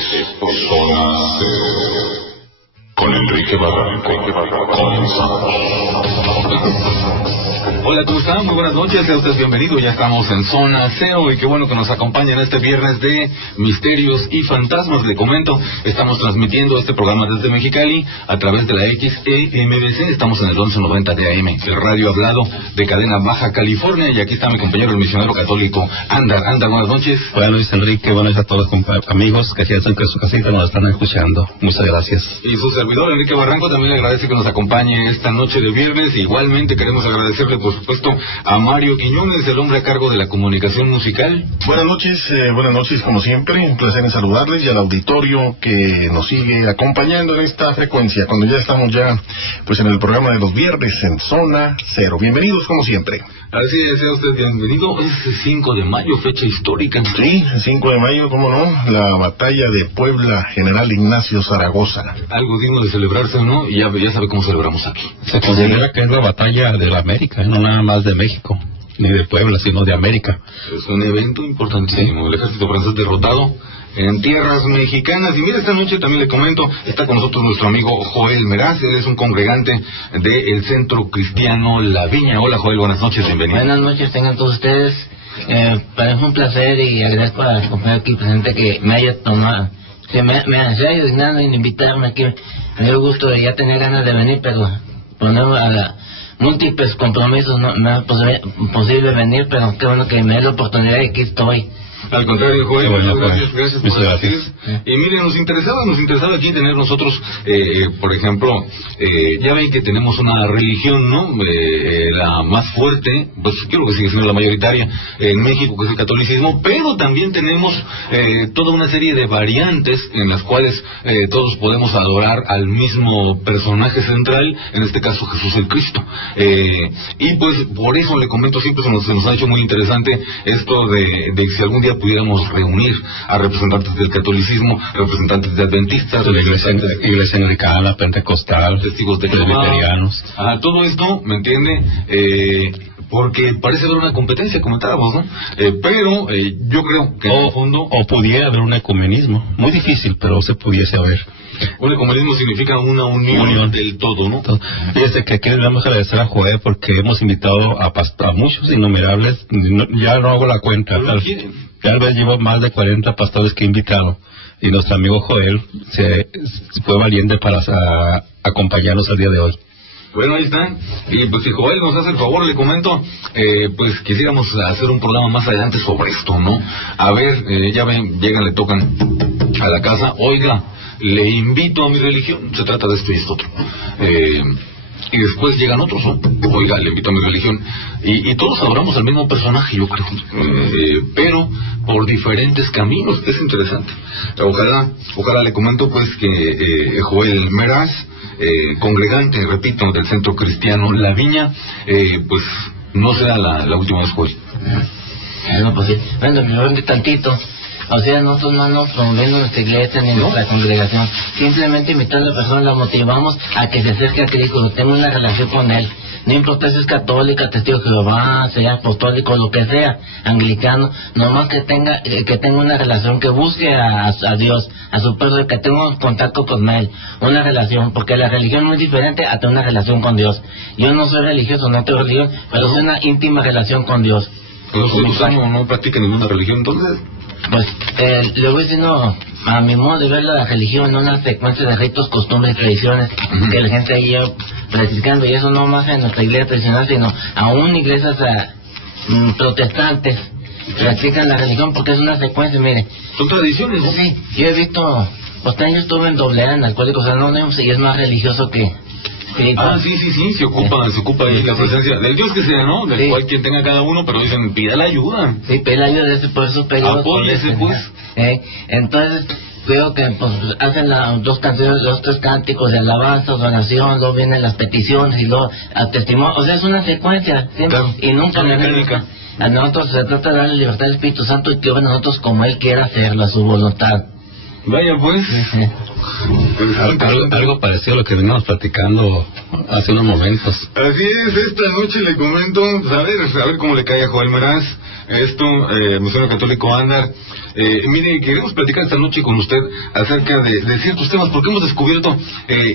Zona Cero. Con Enrique Barranco. Comenzamos. Hola, ¿cómo están? Muy buenas noches, sea usted bienvenido. Ya estamos en Zona Cero y qué bueno que nos acompañan este viernes de Misterios y Fantasmas. Le comento, estamos transmitiendo este programa desde Mexicali a través de la XEMBC. Estamos en el 1190 de AM, el radio hablado de cadena Baja California. Y aquí está mi compañero, el misionero católico Andar. Andar, buenas noches. Buenas noches, Enrique. Buenas noches a todos los amigos que ya están en su casita nos están escuchando. Muchas gracias. Y su servidor, Enrique Barranco, también le agradece que nos acompañe esta noche de viernes. Igualmente queremos agradecerle, por supuesto, a Mario Quiñones, el hombre a cargo de la comunicación musical. Buenas noches como siempre, un placer en saludarles y al auditorio que nos sigue acompañando en esta frecuencia, cuando ya estamos pues en el programa de los viernes en Zona Cero. Bienvenidos como siempre. Así es, sea usted bienvenido. Es 5 de mayo, fecha histórica. Sí, el 5 de mayo, cómo no, la batalla de Puebla, General Ignacio Zaragoza. Algo digno de celebrarse, ¿no? Y ya sabe cómo celebramos aquí. Se considera que es la batalla de la América, no nada más de México, ni de Puebla, sino de América. Es un evento importantísimo. El ejército francés derrotado en tierras mexicanas. Y mira, esta noche también le comento, está con nosotros nuestro amigo Joel Meraz. Él es un congregante del Centro Cristiano La Viña. Hola, Joel, buenas noches, bienvenido. Buenas noches, tengan todos ustedes. Para mí es un placer y agradezco al compañero aquí presente que me haya tomado, que me haya dignado en invitarme aquí. Me dio gusto de ya tener ganas de venir, pero poner a múltiples compromisos no me es posible venir, pero qué bueno que me dé la oportunidad y aquí estoy. Al contrario, Joel, bueno, gracias por asistir. Y miren, nos interesaba aquí tener nosotros, por ejemplo, ya ven que tenemos una religión, ¿no? La más fuerte, pues creo que sigue siendo la mayoritaria en México, que es el catolicismo, pero también tenemos toda una serie de variantes en las cuales todos podemos adorar al mismo personaje central, en este caso Jesús el Cristo. Y pues por eso le comento, siempre se nos ha hecho muy interesante esto de que si algún día pudiéramos reunir a representantes del catolicismo, representantes de adventistas, de la iglesia anglicana, pentecostal, testigos de presbiterianos. Todo esto, ¿me entiende? Porque parece haber una competencia, comentábamos, ¿no? Pero yo creo que en el fondo... O pudiera haber un ecumenismo, muy difícil, pero se pudiese haber. Un ecumenismo significa una unión del todo, ¿no? Fíjese que aquí debemos agradecer a Joel porque hemos invitado a muchos innumerables, ya no hago la cuenta, tal vez llevo más de 40 pastores que he invitado, y nuestro amigo Joel se fue valiente para acompañarnos el día de hoy. Bueno, ahí están. Y pues si Joel nos hace el favor, le comento, pues quisiéramos hacer un programa más adelante sobre esto, ¿no? A ver, ya ven, llegan, le tocan a la casa, oiga, le invito a mi religión, se trata de esto y esto otro. Y después llegan otros, ¿no? Oiga, le invito a mi religión. Y todos adoramos al mismo personaje, yo creo. Pero por diferentes caminos, es interesante. Ojalá le comento pues que Joel Meraz, congregante, repito, del Centro Cristiano La Viña, pues no será la última vez, Joel. No, pues sí. Bueno, me tantito. O sea, nosotros no nos promovemos nuestra iglesia ni nuestra congregación. Simplemente invitando a la persona, la motivamos a que se acerque a Cristo, tenga una relación con Él. No importa si es católica, testigo de Jehová, sea apostólico, lo que sea, anglicano, nomás que tenga una relación, que busque a Dios, a su Padre, que tenga un contacto con Él, una relación, porque la religión no es diferente a tener una relación con Dios. Yo no soy religioso, no tengo religión, pero soy una íntima relación con Dios. Pero usted no practica ninguna religión, entonces... Pues le voy diciendo, a mi modo de ver la religión, una secuencia de ritos, costumbres y tradiciones que la gente ahí practicando, y eso no más en nuestra iglesia tradicional, sino aún iglesias protestantes practican la religión porque es una secuencia, mire. Son tradiciones, ¿no? Sí, yo he visto, yo estuve en AA, en Alcohólicos Anónimos, y es más religioso que... Sí, se ocupa ahí la presencia del Dios que sea, ¿no? Del cual quien tenga cada uno, pero dicen, pida la ayuda. Sí, pida la ayuda de ese, por esos periodos. Apóyese, pues. Entonces, veo que pues hacen dos canciones, los 3 cánticos de alabanza, donación, luego vienen las peticiones y luego a testimonio. O sea, es una secuencia, siempre, claro, y nunca a nosotros se trata de darle libertad al Espíritu Santo y que obra nosotros como Él quiera hacerlo, a su voluntad. Vaya pues. Algo parecido a lo que veníamos platicando hace unos momentos. Así es, esta noche le comento, pues a ver cómo le cae a Joel Meraz. esto, misionero católico Andar. Mire, queremos platicar esta noche con usted acerca de ciertos temas, porque hemos descubierto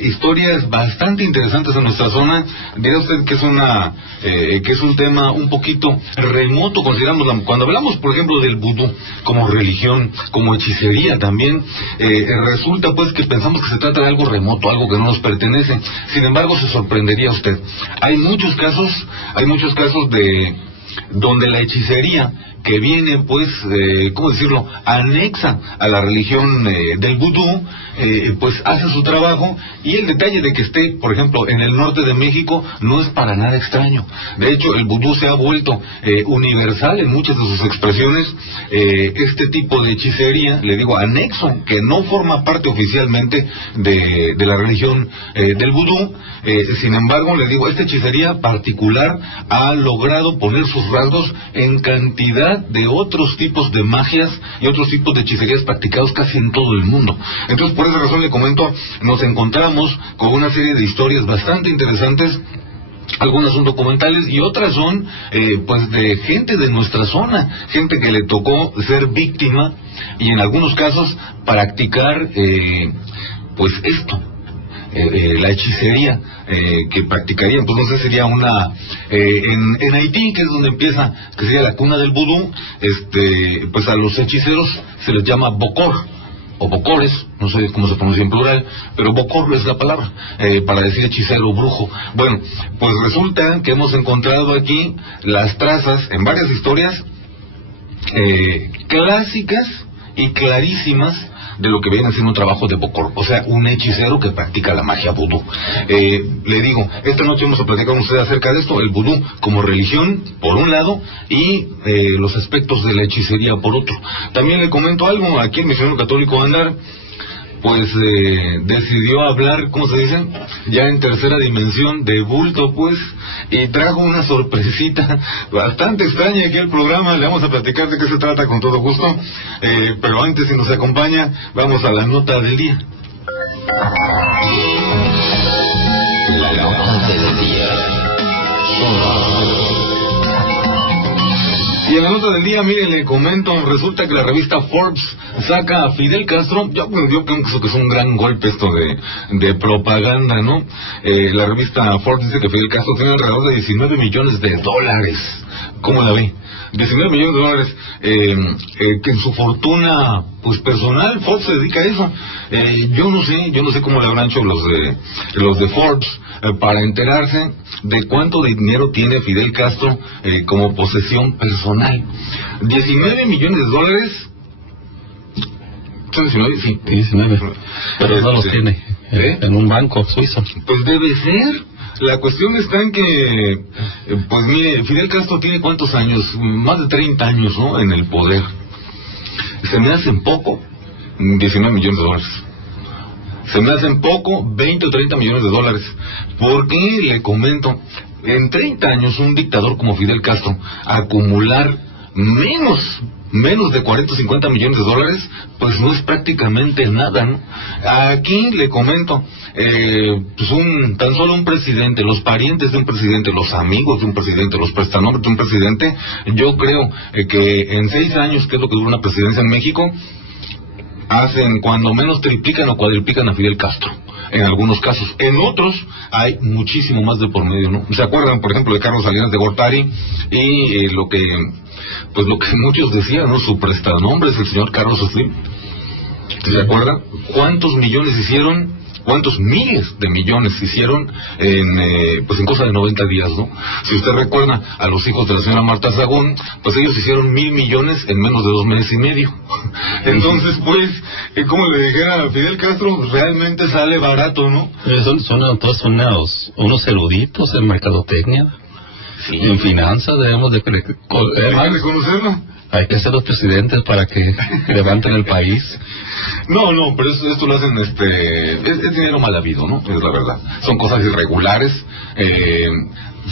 historias bastante interesantes en nuestra zona. Dirá usted que es un tema un poquito remoto, consideramos, cuando hablamos, por ejemplo, del vudú como religión, como hechicería también, resulta pues que pensamos que se trata de algo remoto, algo que no nos pertenece. Sin embargo, se sorprendería usted. Hay muchos casos de donde la hechicería que viene, pues, ¿cómo decirlo?, anexa a la religión del vudú, pues hace su trabajo, y el detalle de que esté, por ejemplo, en el norte de México no es para nada extraño. De hecho, el vudú se ha vuelto universal en muchas de sus expresiones. Este tipo de hechicería, le digo, anexo, que no forma parte oficialmente de la religión del vudú. Sin embargo, le digo, esta hechicería particular ha logrado poner sus rasgos en cantidad de otros tipos de magias y otros tipos de hechicerías practicados casi en todo el mundo. Entonces, por esa razón le comento, nos encontramos con una serie de historias bastante interesantes. Algunas son documentales y otras son pues de gente de nuestra zona, gente que le tocó ser víctima y en algunos casos practicar pues esto. La hechicería que practicarían, pues no sé, sería una en Haití, que es donde empieza, que sería la cuna del vudú. Pues a los hechiceros se les llama bokor o bokores, no sé cómo se pronuncia en plural, pero bokor es la palabra para decir hechicero o brujo. Bueno, pues resulta que hemos encontrado aquí las trazas en varias historias clásicas y clarísimas de lo que viene haciendo un trabajo de bokor, o sea, un hechicero que practica la magia vudú. Le digo, esta noche vamos a platicar con usted acerca de esto, el vudú como religión, por un lado, y los aspectos de la hechicería, por otro. También le comento algo, aquí el misionero católico Andar, pues decidió hablar, ¿cómo se dice?, ya en tercera dimensión, de bulto, pues, y trajo una sorpresita bastante extraña aquí al programa. Le vamos a platicar de qué se trata con todo gusto, pero antes, si nos acompaña, vamos a la nota del día. La nota del día. Y en la nota del día, mire, le comento, resulta que la revista Forbes saca a Fidel Castro. Yo pienso que es un gran golpe esto de propaganda, ¿no? La revista Forbes dice que Fidel Castro tiene alrededor de $19 millones. ¿Cómo la ve? 19 millones de dólares, que en su fortuna pues personal, Forbes se dedica a eso. Yo no sé cómo le habrán hecho los de Forbes para enterarse de cuánto dinero tiene Fidel Castro como posesión personal. 19 millones de dólares. ¿Son 19? Sí. 19. Pero no los tiene en un banco suizo. Pues debe ser. La cuestión está en que, pues mire, Fidel Castro tiene ¿cuántos años? Más de 30 años, ¿no?, en el poder. Se me hacen poco 19 millones de dólares. Se me hacen poco 20 o 30 millones de dólares. Porque, le comento, en 30 años un dictador como Fidel Castro acumular menos de 40 o 50 millones de dólares, pues no es prácticamente nada, ¿no? Aquí le comento, pues tan solo un presidente, los parientes de un presidente, los amigos de un presidente, los prestanombres de un presidente, yo creo que en 6 años, que es lo que dura una presidencia en México, hacen cuando menos triplican o cuadriplican a Fidel Castro. En algunos casos. En otros hay muchísimo más de por medio, ¿no? ¿Se acuerdan, por ejemplo, de Carlos Salinas de Gortari? Y lo que muchos decían, ¿no? Su prestanombre es el señor Carlos Slim. ¿Se acuerdan? ¿Cuántos millones hicieron? ¿Cuántos miles de millones hicieron en cosa de 90 días, ¿no? Si usted recuerda a los hijos de la señora Marta Sagún, pues ellos hicieron 1,000 millones en menos de 2 meses y medio. Entonces, pues, como le dijera a Fidel Castro, realmente sale barato, ¿no? Son unos eruditos en mercadotecnia, sí. En finanzas debemos de reconocerlo. Hay que ser los presidentes para que levanten el país. No, pero esto lo hacen, es dinero mal habido, ¿no? Es la verdad. Son cosas irregulares,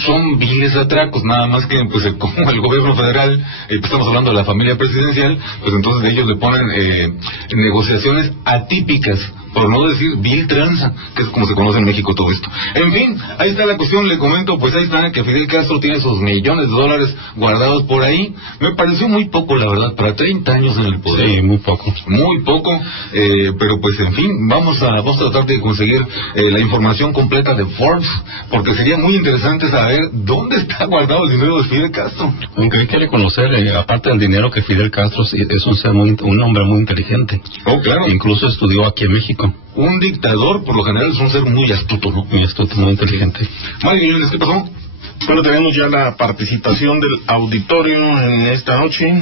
son viles atracos, nada más que, pues, como el gobierno federal, estamos hablando de la familia presidencial, pues entonces ellos le ponen negociaciones atípicas por no decir vil tranza, que es como se conoce en México todo esto. En fin, ahí está la cuestión, le comento, pues ahí está, que Fidel Castro tiene esos millones de dólares guardados por ahí. Me pareció muy poco, la verdad, para 30 años en el poder. Sí, muy poco. Muy poco, pero pues en fin, vamos a tratar de conseguir la información completa de Forbes, porque sería muy interesante saber dónde está guardado el dinero de Fidel Castro. Aunque hay que reconocer, aparte del dinero, que Fidel Castro es un hombre muy inteligente. Oh, claro. Incluso estudió aquí en México. Un dictador, por lo general, es un ser muy astuto, ¿no? Muy astuto, muy inteligente. Mario, ¿qué pasó? Bueno, tenemos ya la participación del auditorio en esta noche.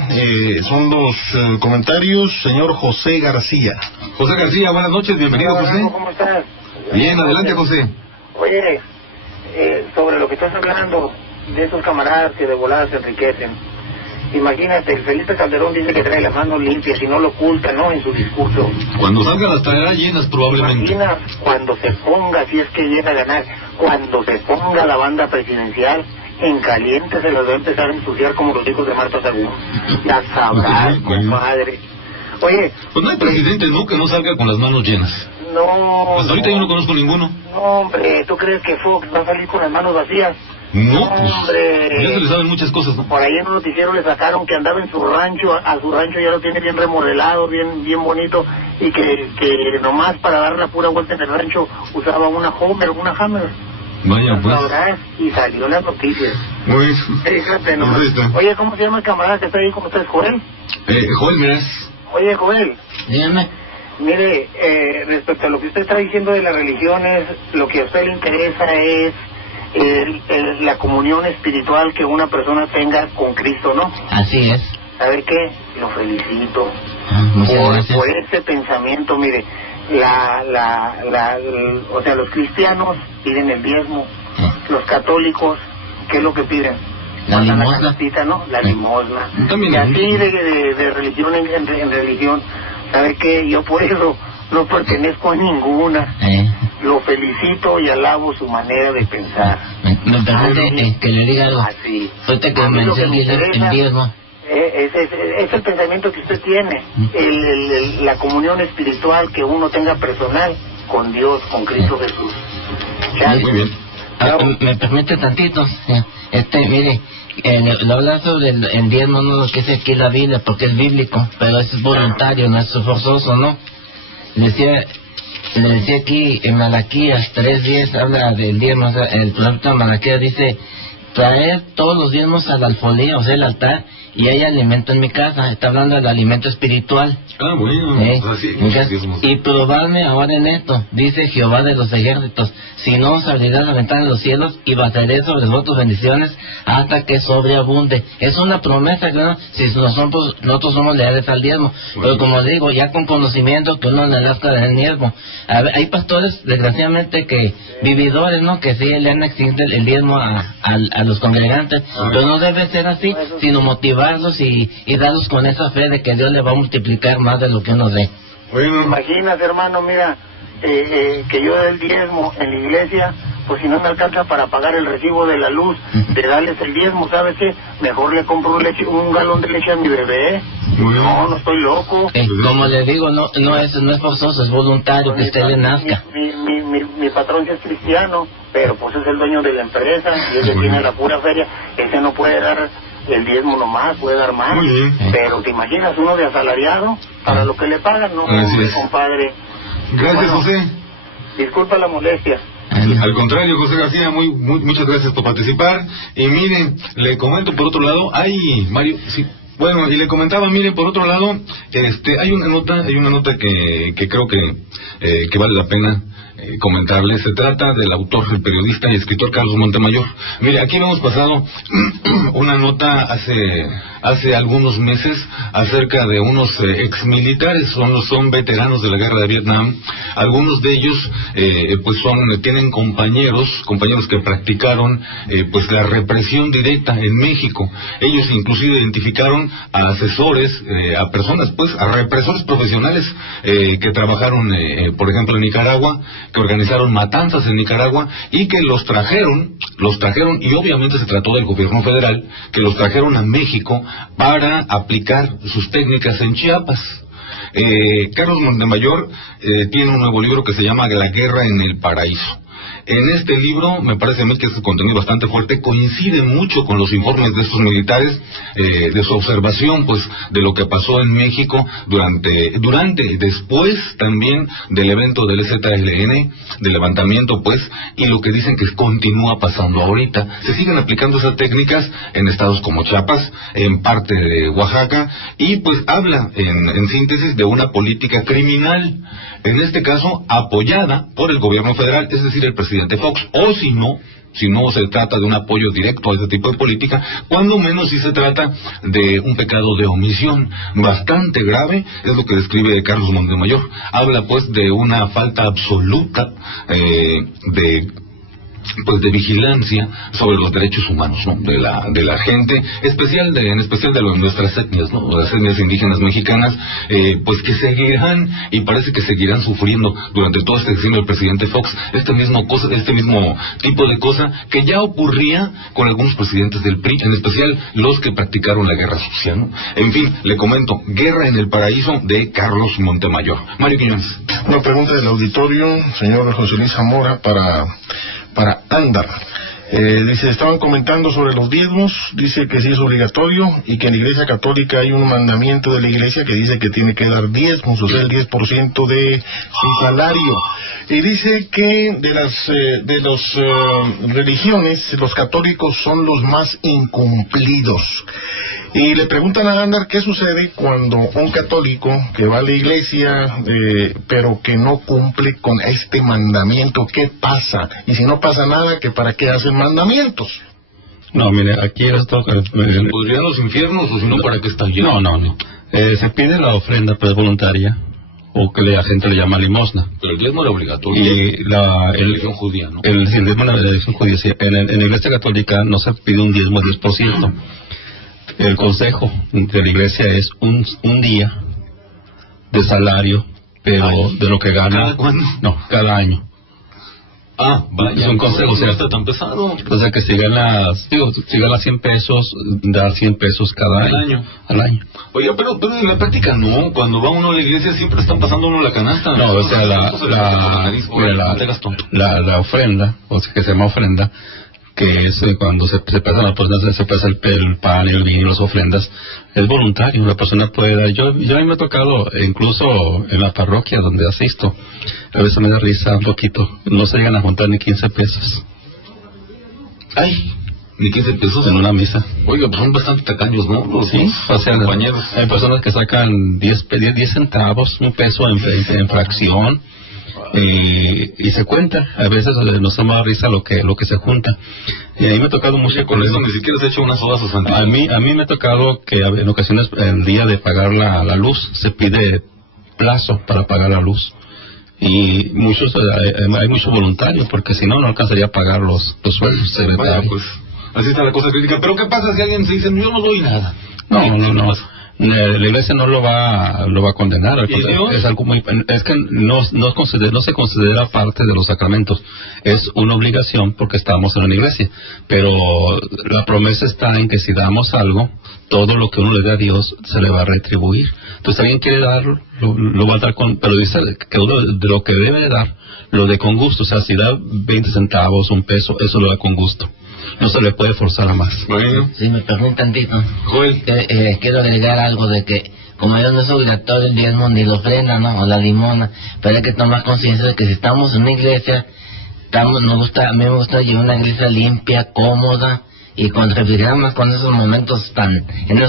Son los comentarios. Señor José García. José García, buenas noches, bienvenido, José. ¿Cómo estás? Bien, adelante, José. Oye, sobre lo que estás hablando de esos camaradas que de volada se enriquecen. Imagínate, el Felipe Calderón dice que trae las manos limpias y no lo oculta, ¿no?, en su discurso. Cuando salga las traerá llenas, probablemente. Imagina cuando se ponga, si es que llega a ganar, cuando se ponga la banda presidencial, en caliente se las va a empezar a ensuciar como los hijos de Marta Sagún. Ya sabrás, compadre. Oye... Pues no hay presidente, ¿no?, que no salga con las manos llenas. No... Pues ahorita yo no conozco ninguno. No, hombre, ¿tú crees que Fox va a salir con las manos vacías? No, pues hombre, ya se le saben muchas cosas, ¿no? Por ahí en un noticiero le sacaron que andaba en su rancho, a su rancho ya lo tiene bien remodelado, bien bonito, y que nomás para dar la pura vuelta en el rancho usaba una Hammer. Vaya, pues. Sabrás, y salió en las noticias. Muy... Fíjate nomás. Oye, ¿cómo se llama el camarada que está ahí? ¿Cómo estás, Joel? Joel, mirás. Oye, Joel. Dígame. Mire, respecto a lo que usted está diciendo de las religiones, lo que a usted le interesa es la comunión espiritual que una persona tenga con Cristo, ¿no? Así es. ¿Sabe qué? Lo felicito por ese pensamiento. Mire, o sea, los cristianos piden el diezmo, los católicos, ¿qué es lo que piden? La limosna. La canastita, ¿no? La limosna. También. Y así de religión en religión. ¿Sabe qué? Yo por eso no pertenezco a ninguna. Lo felicito y alabo su manera de pensar. Me permite que le diga algo. Así. Ahorita que mencioné el diezmo. Es el pensamiento que usted tiene, la comunión espiritual que uno tenga personal con Dios, con Cristo Jesús. Muy bien. Me permite tantito. Mire, lo habla sobre el diezmo, no lo que dice aquí la Biblia, porque es bíblico, pero es voluntario, no es forzoso, ¿no? Le decía aquí en Malaquías 3:10, habla del diezmo, o sea, el profeta Malaquías dice: traer todos los diezmos al alfolí, o sea, el altar, y hay alimento en mi casa. Está hablando del alimento espiritual. Ah, bueno. Y probarme ahora en esto, dice Jehová de los ejércitos: si no os abrirá la ventana de los cielos y bajaré sobre vosotros bendiciones hasta que sobreabunde. Es una promesa, ¿no? Si nosotros somos leales al diezmo. Bueno. Pero como digo, ya con conocimiento que uno le nazca del diezmo. Hay pastores, desgraciadamente, que vividores, ¿no?, que sí le han exigido el diezmo a los congregantes. Pero no debe ser así, sino motivarlos y darlos con esa fe de que Dios le va a multiplicar más de lo que uno dé. Bueno, imagínate, hermano, mira, que yo dé el diezmo en la iglesia, pues si no me alcanza para pagar el recibo de la luz, de darles el diezmo, ¿sabes qué? Mejor le compro un galón de leche a mi bebé. No estoy loco. Como le digo, no es forzoso, es voluntario, que usted le nazca. Mi patrón sí es cristiano, pero pues es el dueño de la empresa, y ese tiene la pura feria, ese no puede dar el diezmo nomás, puede dar más. Pero te imaginas uno de asalariado para lo que le pagan, ¿no? Compadre. Gracias, José. Disculpa la molestia. Al contrario, José García, muchas gracias por participar. Y miren, le comento por otro lado, Mario, sí. Bueno, y le comentaba, miren, por otro lado, hay una nota que creo que vale la pena comentarle. Se trata del autor, el periodista y escritor Carlos Montemayor. Mire, aquí hemos pasado una nota hace algunos meses acerca de unos exmilitares, son veteranos de la guerra de Vietnam. Algunos de ellos tienen compañeros que practicaron pues la represión directa en México. Ellos inclusive identificaron a asesores, a personas, pues a represores profesionales que trabajaron por ejemplo en Nicaragua, que organizaron matanzas en Nicaragua y que los trajeron, y obviamente se trató del gobierno federal, que los trajeron a México para aplicar sus técnicas en Chiapas. Carlos Montemayor tiene un nuevo libro que se llama La guerra en el paraíso. En este libro, me parece a mí que es un contenido bastante fuerte, coincide mucho con los informes de estos militares, de su observación, pues, de lo que pasó en México durante y después también del evento del EZLN, del levantamiento, pues, y lo que dicen que continúa pasando ahorita. Se siguen aplicando esas técnicas en estados como Chiapas, en parte de Oaxaca, y pues habla, en síntesis, de una política criminal, en este caso apoyada por el gobierno federal, es decir, el presidente Fox, o si no se trata de un apoyo directo a ese tipo de política, cuando menos si se trata de un pecado de omisión bastante grave, es lo que describe Carlos Montemayor. Habla pues de una falta absoluta de vigilancia sobre los derechos humanos, ¿no? de la gente, en especial de nuestras etnias, ¿no? Las etnias indígenas mexicanas, pues que seguirán, y parece que seguirán sufriendo durante todo este sexenio del presidente Fox, este mismo tipo de cosa que ya ocurría con algunos presidentes del PRI, en especial los que practicaron la guerra sucia, ¿no? En fin, le comento, Guerra en el paraíso, de Carlos Montemayor. Mario Quiñones. Una pregunta del auditorio, señor José Luis Zamora, para Andar. Dice, estaban comentando sobre los diezmos, dice que sí es obligatorio y que en la Iglesia Católica hay un mandamiento de la Iglesia que dice que tiene que dar diezmos, o sea, el 10% de su salario. Y dice que de las religiones, los católicos son los más incumplidos. Y le preguntan a Andar qué sucede cuando un católico que va a la iglesia, pero que no cumple con este mandamiento, ¿qué pasa? Y si no pasa nada, ¿que para qué hacen mandamientos? No, mire, aquí esto... ¿Podrían los infiernos o si no, para qué están llenos? No. Se pide la ofrenda, pues, voluntaria, o que la gente le llama limosna. Pero el diezmo era obligatorio. Y la religión judía, ¿no? El diezmo de la religión judía, sí. En la Iglesia Católica no se pide un diezmo de 10%. El consejo de la iglesia es un día de salario, pero de lo que gana. ¿Cada cuándo? No, cada año. Vaya. Es un consejo, o sea, no está tan pesado. O sea, que si ganas 100 pesos, dar 100 pesos cada año. Al año. Oye, pero en la práctica no. Cuando va uno a la iglesia siempre están pasando uno la canasta. No, o sea, la ofrenda, o sea, que se llama ofrenda, que es cuando se pasan las personas, se pasa el pan, el vino y las ofrendas, es voluntario, la persona puede dar. Yo a mí me ha tocado, incluso en la parroquia donde asisto, a veces me da risa un poquito, no se llegan a juntar ni 15 pesos. ¡Ay! ¿Ni 15 pesos? En una misa. Oiga, pues son bastante tacaños, ¿no? Sí, o sea, compañeros. Hay personas que sacan 10 centavos, un peso en fracción. Y se cuenta, a veces nos toma risa lo que se junta. Y a mí me ha tocado mucho con eso. Ni siquiera se ha hecho unas sodas a Santiago. A mí me ha tocado que en ocasiones el día de pagar la luz se pide plazo para pagar la luz, y hay muchos voluntarios, porque si no alcanzaría a pagar los sueldos secretarios. Pues así está la cosa crítica. Pero ¿qué pasa si alguien se dice yo no doy nada? No. La iglesia no lo va a condenar. Es algo es que no se considera parte de los sacramentos. Es una obligación porque estamos en una iglesia. Pero la promesa está en que si damos algo, todo lo que uno le dé a Dios se le va a retribuir. Entonces, alguien quiere dar, lo va a dar pero dice que uno de lo que debe de dar, lo dé con gusto. O sea, si da 20 centavos, un peso, eso lo da con gusto. No se le puede forzar a más. Bueno. Si me permiten tantito, Joel, quiero agregar algo de que, como ya no es obligatorio el diezmo ni la ofrenda, ¿no? O la limona, pero hay que tomar conciencia de que si estamos en una iglesia, a mí me gusta llevar una iglesia limpia, cómoda, y con refrigeramos con esos momentos en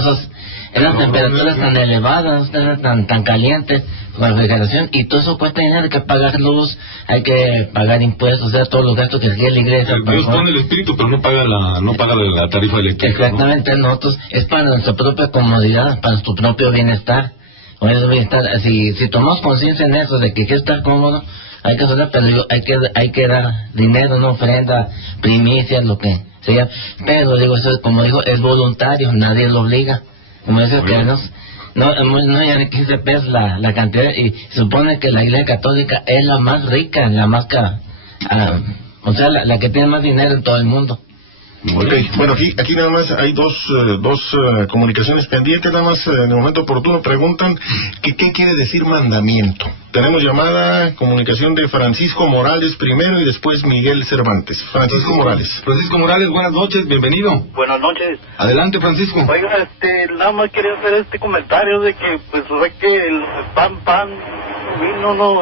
las temperaturas tan elevadas, tan calientes, con refrigeración, y todo eso cuesta dinero. Hay que pagar luz, hay que pagar impuestos, o sea, todos los gastos que requiere la iglesia. Dios pone el espíritu, pero no paga la tarifa eléctrica. Exactamente, ¿no? Nosotros es para nuestra propia comodidad, para nuestro propio bienestar. Si tomamos conciencia en eso, de que hay que estar cómodo, hay que hacer, pero hay que dar dinero, no ofrenda, primicias, lo que sea. Pero eso, como dijo, es voluntario, nadie lo obliga. Como dice que no ya ni 15 pesos la cantidad, y supone que la iglesia católica es la más rica, la más cara, o sea, la que tiene más dinero en todo el mundo. Ok, bueno, aquí nada más hay dos comunicaciones pendientes, nada más en el momento oportuno preguntan que qué quiere decir mandamiento. Tenemos llamada, comunicación de Francisco Morales primero y después Miguel Cervantes. Francisco Morales, buenas noches, bienvenido. Buenas noches. Adelante, Francisco. Oiga, nada más quería hacer este comentario de que, pues, ve que el pan, vino, no,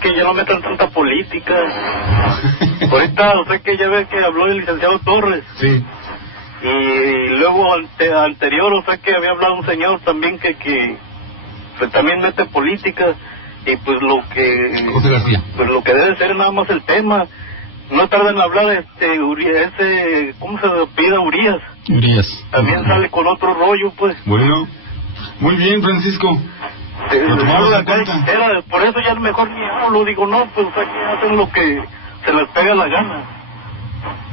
que ya no metan tanta política. Ahorita, o sea, que ya ve que habló el licenciado Torres. Sí. Y luego anterior, o sea, que había hablado un señor también que pues también mete política. Y pues José García. pues lo que debe ser nada más el tema. No tardan en hablar ¿cómo se pide Urias? También sale con otro rollo, pues. Bueno, muy bien, Francisco. Lo tomamos en cuenta. Por eso ya mejor ni hablo, digo, no, pues aquí hacen lo que se les pega la gana.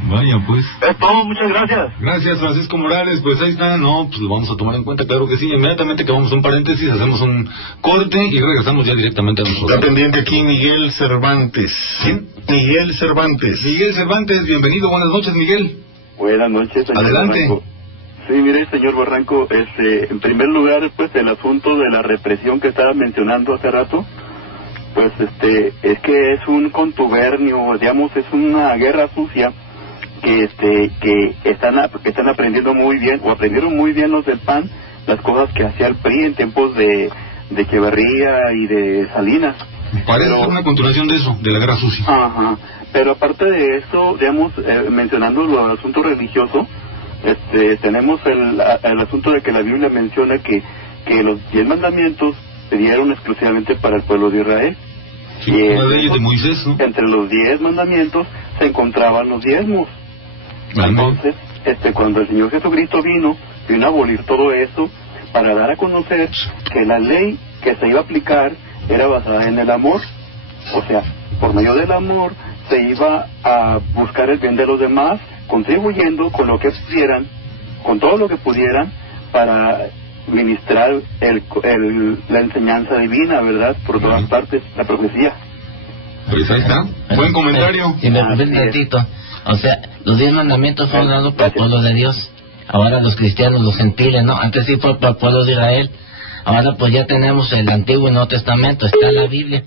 Vaya, pues. Es todo, muchas gracias. Gracias, Francisco Morales. Pues ahí está, no, pues lo vamos a tomar en cuenta, claro que sí. Inmediatamente que vamos a un paréntesis, hacemos un corte y regresamos ya directamente a nosotros. Está pendiente aquí Miguel Cervantes. ¿Quién? Miguel Cervantes, bienvenido, buenas noches, Miguel. Buenas noches, señor Adelante. Barranco. Sí, mire, señor Barranco, en primer lugar, pues el asunto de la represión que estaba mencionando hace rato, pues es que es un contubernio, digamos, es una guerra sucia que están aprendiendo muy bien, o aprendieron muy bien los del PAN, las cosas que hacía el PRI en tiempos de Echeverría y de Salinas. Parece ser una continuación de eso, de la guerra sucia. Ajá, pero aparte de eso, digamos, mencionando el asunto religioso, tenemos el asunto de que la Biblia menciona que los 10 mandamientos se dieron exclusivamente para el pueblo de Israel. Sí, una de ellas de Moisés, ¿no? Entre los 10 mandamientos se encontraban los diezmos. Entonces, cuando el Señor Jesucristo vino a abolir todo eso para dar a conocer que la ley que se iba a aplicar era basada en el amor. O sea, por medio del amor se iba a buscar el bien de los demás, contribuyendo con lo que pudieran, con todo lo que pudieran, para ministrar la enseñanza divina, ¿verdad? Por todas partes, la profecía. Pues ahí está. Buen comentario. Si me permite un ratito. O sea, los 10 mandamientos fueron dados por el pueblo de Dios. Ahora los cristianos, los gentiles, ¿no? Antes sí fue para el pueblo de Israel. Ahora pues ya tenemos el Antiguo y Nuevo Testamento, está la Biblia.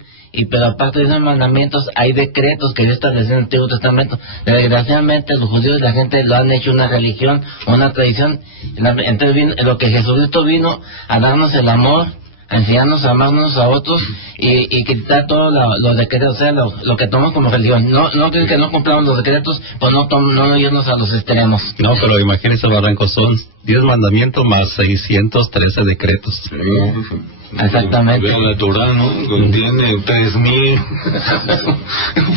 Pero aparte de esos mandamientos, hay decretos que Dios estableció en el Antiguo Testamento. Desgraciadamente los judíos y la gente lo han hecho una religión, una tradición. Entonces lo que Jesucristo vino a darnos el amor, a enseñarnos a amarnos a otros y quitar todos los decretos, o sea, lo que tomamos como religión. No que no cumplamos los decretos, pues no irnos a los extremos. No, pero imagínese, Barranco, son 10 mandamientos más 613 decretos. Exactamente. Vean la Torah, ¿no? Contiene 3,000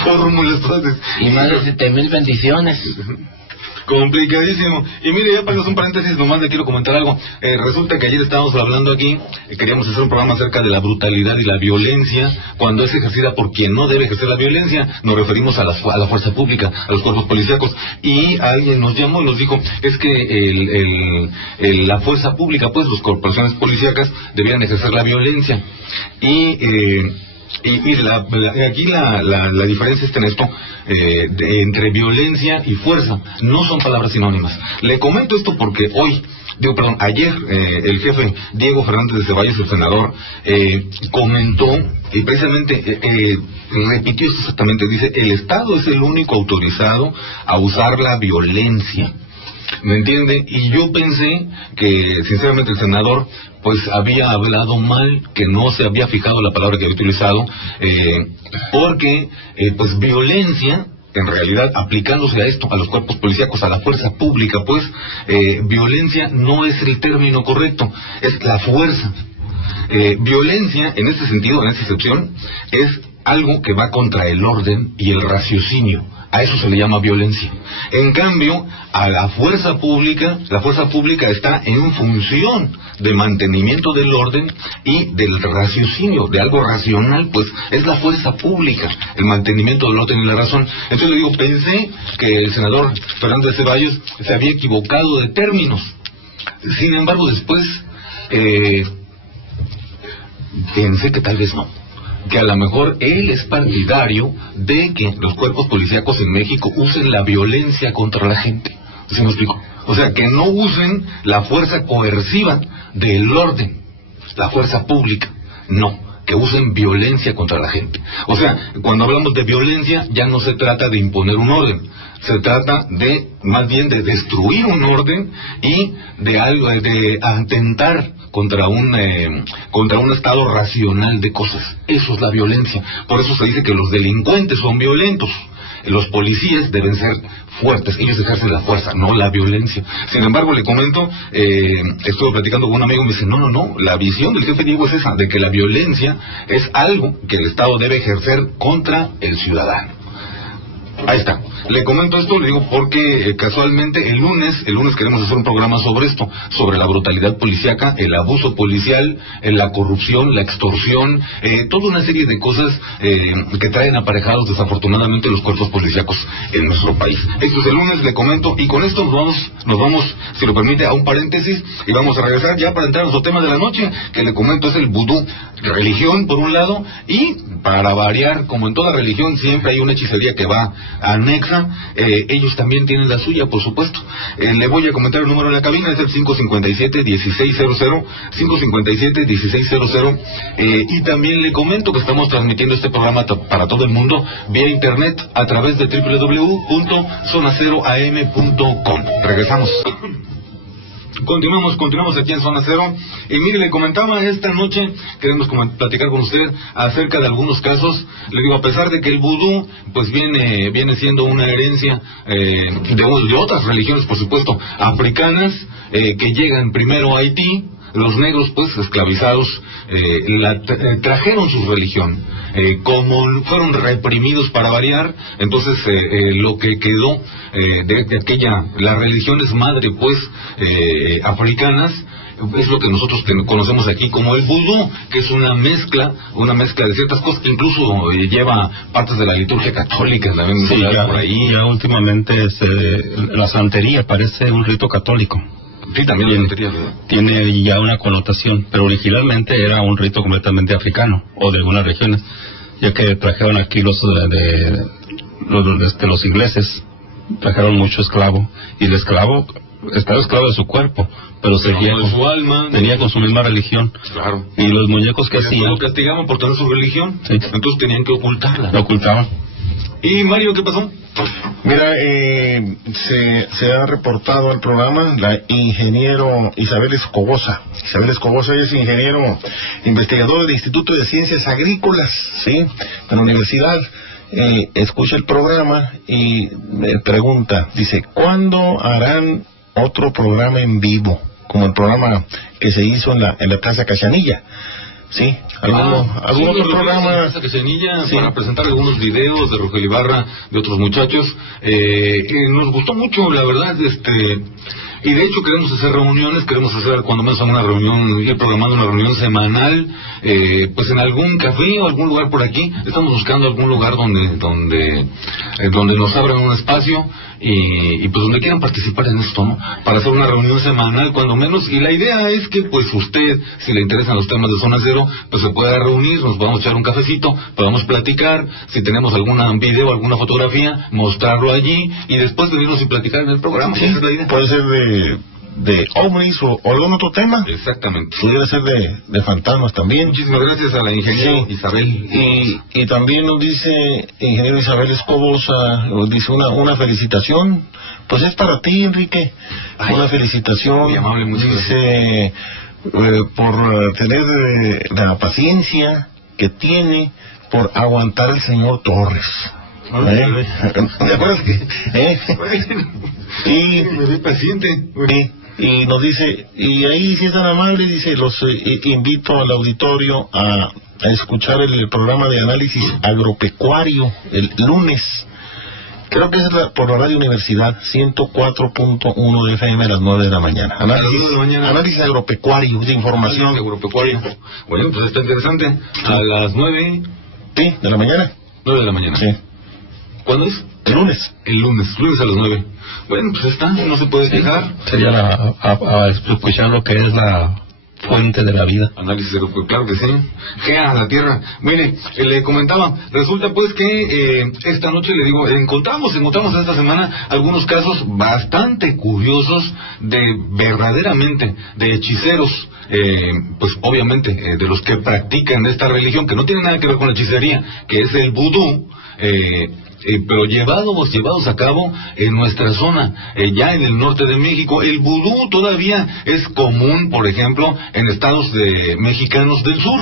fórmulas. Y más de 7,000 bendiciones. Complicadísimo. Y mire, ya para hacer un paréntesis, nomás le quiero comentar algo. Resulta que ayer estábamos hablando aquí, queríamos hacer un programa acerca de la brutalidad y la violencia cuando es ejercida por quien no debe ejercer la violencia. Nos referimos a la fuerza pública, a los cuerpos policíacos. Y alguien nos llamó y nos dijo, es que la fuerza pública, pues, las corporaciones policíacas debían ejercer la violencia. Y mire, aquí la diferencia está en esto, entre violencia y fuerza. No son palabras sinónimas. Le comento esto porque ayer el jefe Diego Fernández de Ceballos, el senador, comentó y precisamente repitió esto exactamente. Dice, el Estado es el único autorizado a usar la violencia. ¿Me entiende? Y yo pensé que, sinceramente, el senador pues había hablado mal, que no se había fijado la palabra que había utilizado, porque pues violencia, en realidad, aplicándose a esto, a los cuerpos policíacos, a la fuerza pública, pues violencia no es el término correcto, es la fuerza. Violencia, en este sentido, en esta excepción, es algo que va contra el orden y el raciocinio. A eso se le llama violencia. En cambio, a la fuerza pública está en función de mantenimiento del orden y del raciocinio, de algo racional, pues es la fuerza pública, el mantenimiento del orden y la razón. Entonces le digo, pensé que el senador Fernández Ceballos se había equivocado de términos. Sin embargo, después pensé que tal vez no, que a lo mejor él es partidario de que los cuerpos policíacos en México usen la violencia contra la gente. ¿Sí me explico? O sea, que no usen la fuerza coerciva del orden, la fuerza pública, no, que usen violencia contra la gente. O sea, cuando hablamos de violencia ya no se trata de imponer un orden, se trata de, más bien, de destruir un orden y de atentar contra un estado racional de cosas. Eso es la violencia. Por eso se dice que los delincuentes son violentos. Los policías deben ser fuertes, ellos ejercen la fuerza, no la violencia. Sin embargo, le comento, estuve platicando con un amigo y me dice, no, la visión del jefe Diego es esa, de que la violencia es algo que el Estado debe ejercer contra el ciudadano. Ahí está. Le comento esto, le digo porque casualmente el lunes queremos hacer un programa sobre esto, sobre la brutalidad policíaca, el abuso policial, la corrupción, la extorsión, toda una serie de cosas que traen aparejados desafortunadamente los cuerpos policíacos en nuestro país. Esto es el lunes, le comento, y con esto nos vamos, si lo permite, a un paréntesis y vamos a regresar ya para entrar a nuestro tema de la noche, que le comento es el vudú. Religión por un lado, y para variar, como en toda religión siempre hay una hechicería que va anexa, ellos también tienen la suya, por supuesto. Le voy a comentar el número de la cabina, es el 557-1600, 557-1600, y también le comento que estamos transmitiendo este programa para todo el mundo vía internet a través de www.zonaceroam.com. Regresamos. Continuamos aquí en Zona Cero. Y mire, le comentaba esta noche, queremos platicar con usted acerca de algunos casos. Le digo, a pesar de que el vudú pues viene siendo una herencia de otras religiones, por supuesto, africanas, que llegan primero a Haití. Los negros, pues, esclavizados, trajeron su religión. Como fueron reprimidos para variar, entonces lo que quedó de aquella, las religiones madre, pues, africanas, es lo que nosotros conocemos aquí como el vudú, que es una mezcla de ciertas cosas que incluso lleva partes de la liturgia católica también. Sí, por ahí. Ya últimamente la santería parece un rito católico. Sí, también tiene ya una connotación, pero originalmente era un rito completamente africano o de algunas regiones, ya que trajeron aquí los ingleses, trajeron mucho esclavo, y el esclavo estaba esclavo de su cuerpo, pero seguía con su alma, tenía con su misma religión. Claro. Y los muñecos que hacían lo castigaban por tener su religión, sí. Entonces tenían que ocultarla. Lo ocultaban. ¿Y Mario, qué pasó? Mira, se ha reportado al programa la ingeniero Isabel Escobosa. Isabel Escobosa es ingeniero investigador del Instituto de Ciencias Agrícolas, ¿sí?, de la universidad. Escucha el programa y me pregunta, dice, ¿cuándo harán otro programa en vivo? Como el programa que se hizo en la Plaza Cachanilla. Sí, algún otro programa. Sí. Para presentar algunos videos de Rogelio Ibarra, de otros muchachos. Nos gustó mucho, la verdad, y de hecho queremos hacer reuniones, queremos hacer cuando menos una reunión, ir programando una reunión semanal, pues en algún café o algún lugar por aquí. Estamos buscando algún lugar donde nos abran un espacio y pues donde quieran participar en esto, ¿no? Para hacer una reunión semanal cuando menos, y la idea es que pues usted, si le interesan los temas de Zona Cero, pues se pueda reunir, nos podamos echar un cafecito, podamos platicar, si tenemos algún video, alguna fotografía, mostrarlo allí y después venirnos y platicar en el programa. Sí, puede ser de ovnis o algún otro tema. Exactamente. Pudiera ser de fantasmas también. Muchísimas gracias a la ingeniera Isabel. Y también nos dice ingeniero Isabel Escobosa, nos dice una felicitación. Pues es para ti, Enrique. Una felicitación. Muy amable, muchas dice, por tener la paciencia que tiene por aguantar al señor Torres. ¿Te acuerdas que? Y me doy paciente. Y nos dice, y ahí si es tan amable, dice, los invito al auditorio a escuchar el programa de análisis agropecuario el lunes. Creo que es por la Radio Universidad, 104.1 de FM a las 9 de la mañana. Análisis agropecuario, de información. Análisis agropecuario. Bueno, pues está interesante. A las 9. Sí, de la mañana. 9 de la mañana. Sí. ¿Cuándo es? El lunes. El lunes a las 9. Bueno, pues está, no se puede quejar. Sería a escuchar lo que es fuente de la vida. Análisis erótico, claro que sí. Gea, la tierra. Mire, le comentaba, resulta pues que esta noche, le digo, encontramos esta semana algunos casos bastante curiosos de verdaderamente, de hechiceros, pues obviamente, de los que practican esta religión, que no tiene nada que ver con la hechicería, que es el vudú, pero llevados a cabo en nuestra zona, ya en el norte de México. El vudú todavía es común, por ejemplo, en estados mexicanos del sur,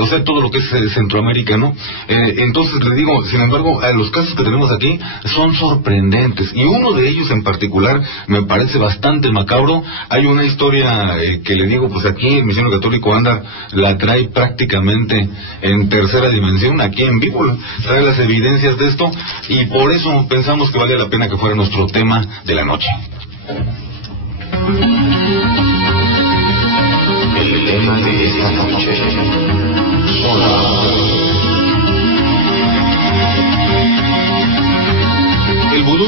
o sea, todo lo que es Centroamérica, ¿no? Entonces le digo, sin embargo, los casos que tenemos aquí son sorprendentes, y uno de ellos en particular me parece bastante macabro. Hay una historia que le digo, pues aquí el misionero católico anda, la trae prácticamente en tercera dimensión, aquí en vivo, trae las evidencias de esto, y por eso pensamos que vale la pena que fuera nuestro tema de la noche. El tema de esta noche. El vudú,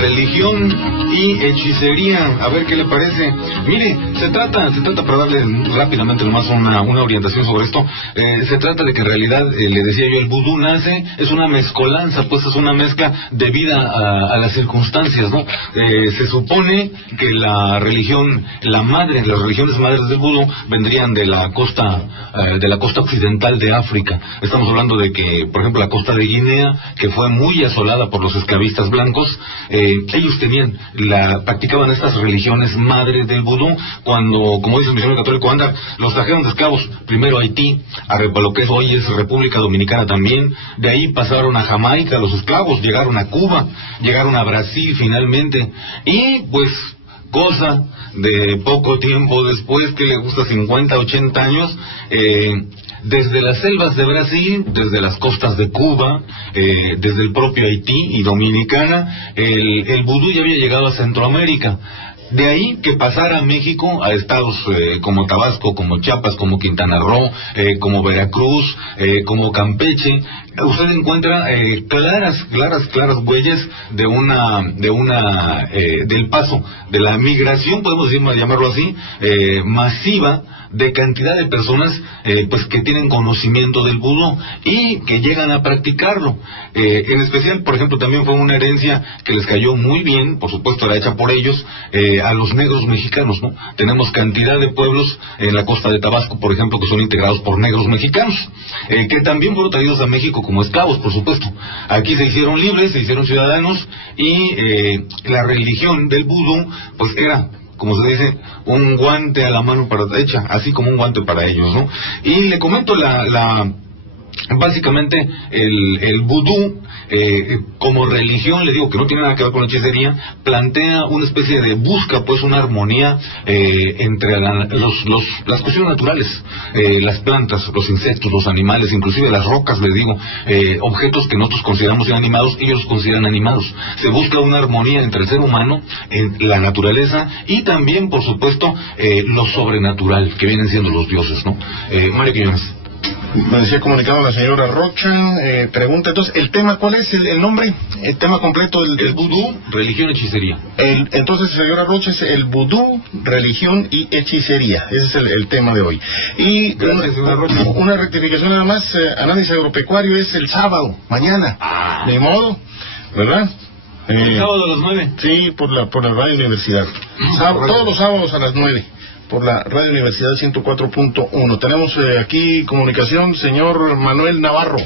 religión y hechicería, a ver qué le parece. Mire, se trata para darle rápidamente nomás una orientación sobre esto, se trata de que en realidad, le decía yo, el vudú es una mezcolanza, pues es una mezcla debida a las circunstancias, ¿no? Se supone que las religiones madres del vudú vendrían de la costa occidental de África. Estamos hablando de que, por ejemplo, la costa de Guinea, que fue muy asolada por los esclavistas blancos, ellos practicaban estas religiones madres del vudú, cuando, como dice el misionero católico Andar, los trajeron de esclavos primero a Haití, a lo que hoy es República Dominicana también, de ahí pasaron a Jamaica los esclavos, llegaron a Cuba, llegaron a Brasil finalmente, y pues cosa de poco tiempo después, que le gusta 50, 80 años, desde las selvas de Brasil, desde las costas de Cuba, desde el propio Haití y Dominicana, el vudú ya había llegado a Centroamérica. De ahí que pasara a México, a estados como Tabasco, como Chiapas, como Quintana Roo, como Veracruz, como Campeche, usted encuentra claras huellas del paso, de la migración, podemos llamarlo así, masiva, de cantidad de personas pues que tienen conocimiento del vudú y que llegan a practicarlo. En especial, por ejemplo, también fue una herencia que les cayó muy bien, por supuesto era hecha por ellos, a los negros mexicanos, ¿no? Tenemos cantidad de pueblos en la costa de Tabasco, por ejemplo, que son integrados por negros mexicanos, que también fueron traídos a México como esclavos, por supuesto. Aquí se hicieron libres, se hicieron ciudadanos, y la religión del vudú pues era, como se dice, un guante a la mano hecha, así como un guante para ellos, ¿no? Y le comento básicamente el vudú, como religión, le digo que no tiene nada que ver con la hechicería, plantea una especie de, busca pues una armonía entre las cuestiones naturales, las plantas, los insectos, los animales, inclusive las rocas, le digo, objetos que nosotros consideramos inanimados, ellos los consideran animados. Se busca una armonía entre el ser humano, la naturaleza, y también, por supuesto, lo sobrenatural, que vienen siendo los dioses, ¿no? Mario Quiñones. Me decía comunicado la señora Rocha, pregunta entonces, ¿el tema cuál es? ¿El nombre? ¿El tema completo del vudú, religión, hechicería? Entonces, señora Rocha, es el vudú, religión y hechicería. Ese es el tema de hoy. Y gracias, una rectificación nada más, análisis agropecuario es el sábado, mañana. De modo, ¿verdad? El sábado a las 9. Sí, por la Radio Universidad. Todos los sábados a las 9. Por la Radio Universidad 104.1. Tenemos aquí comunicación, señor Manuel Navarro.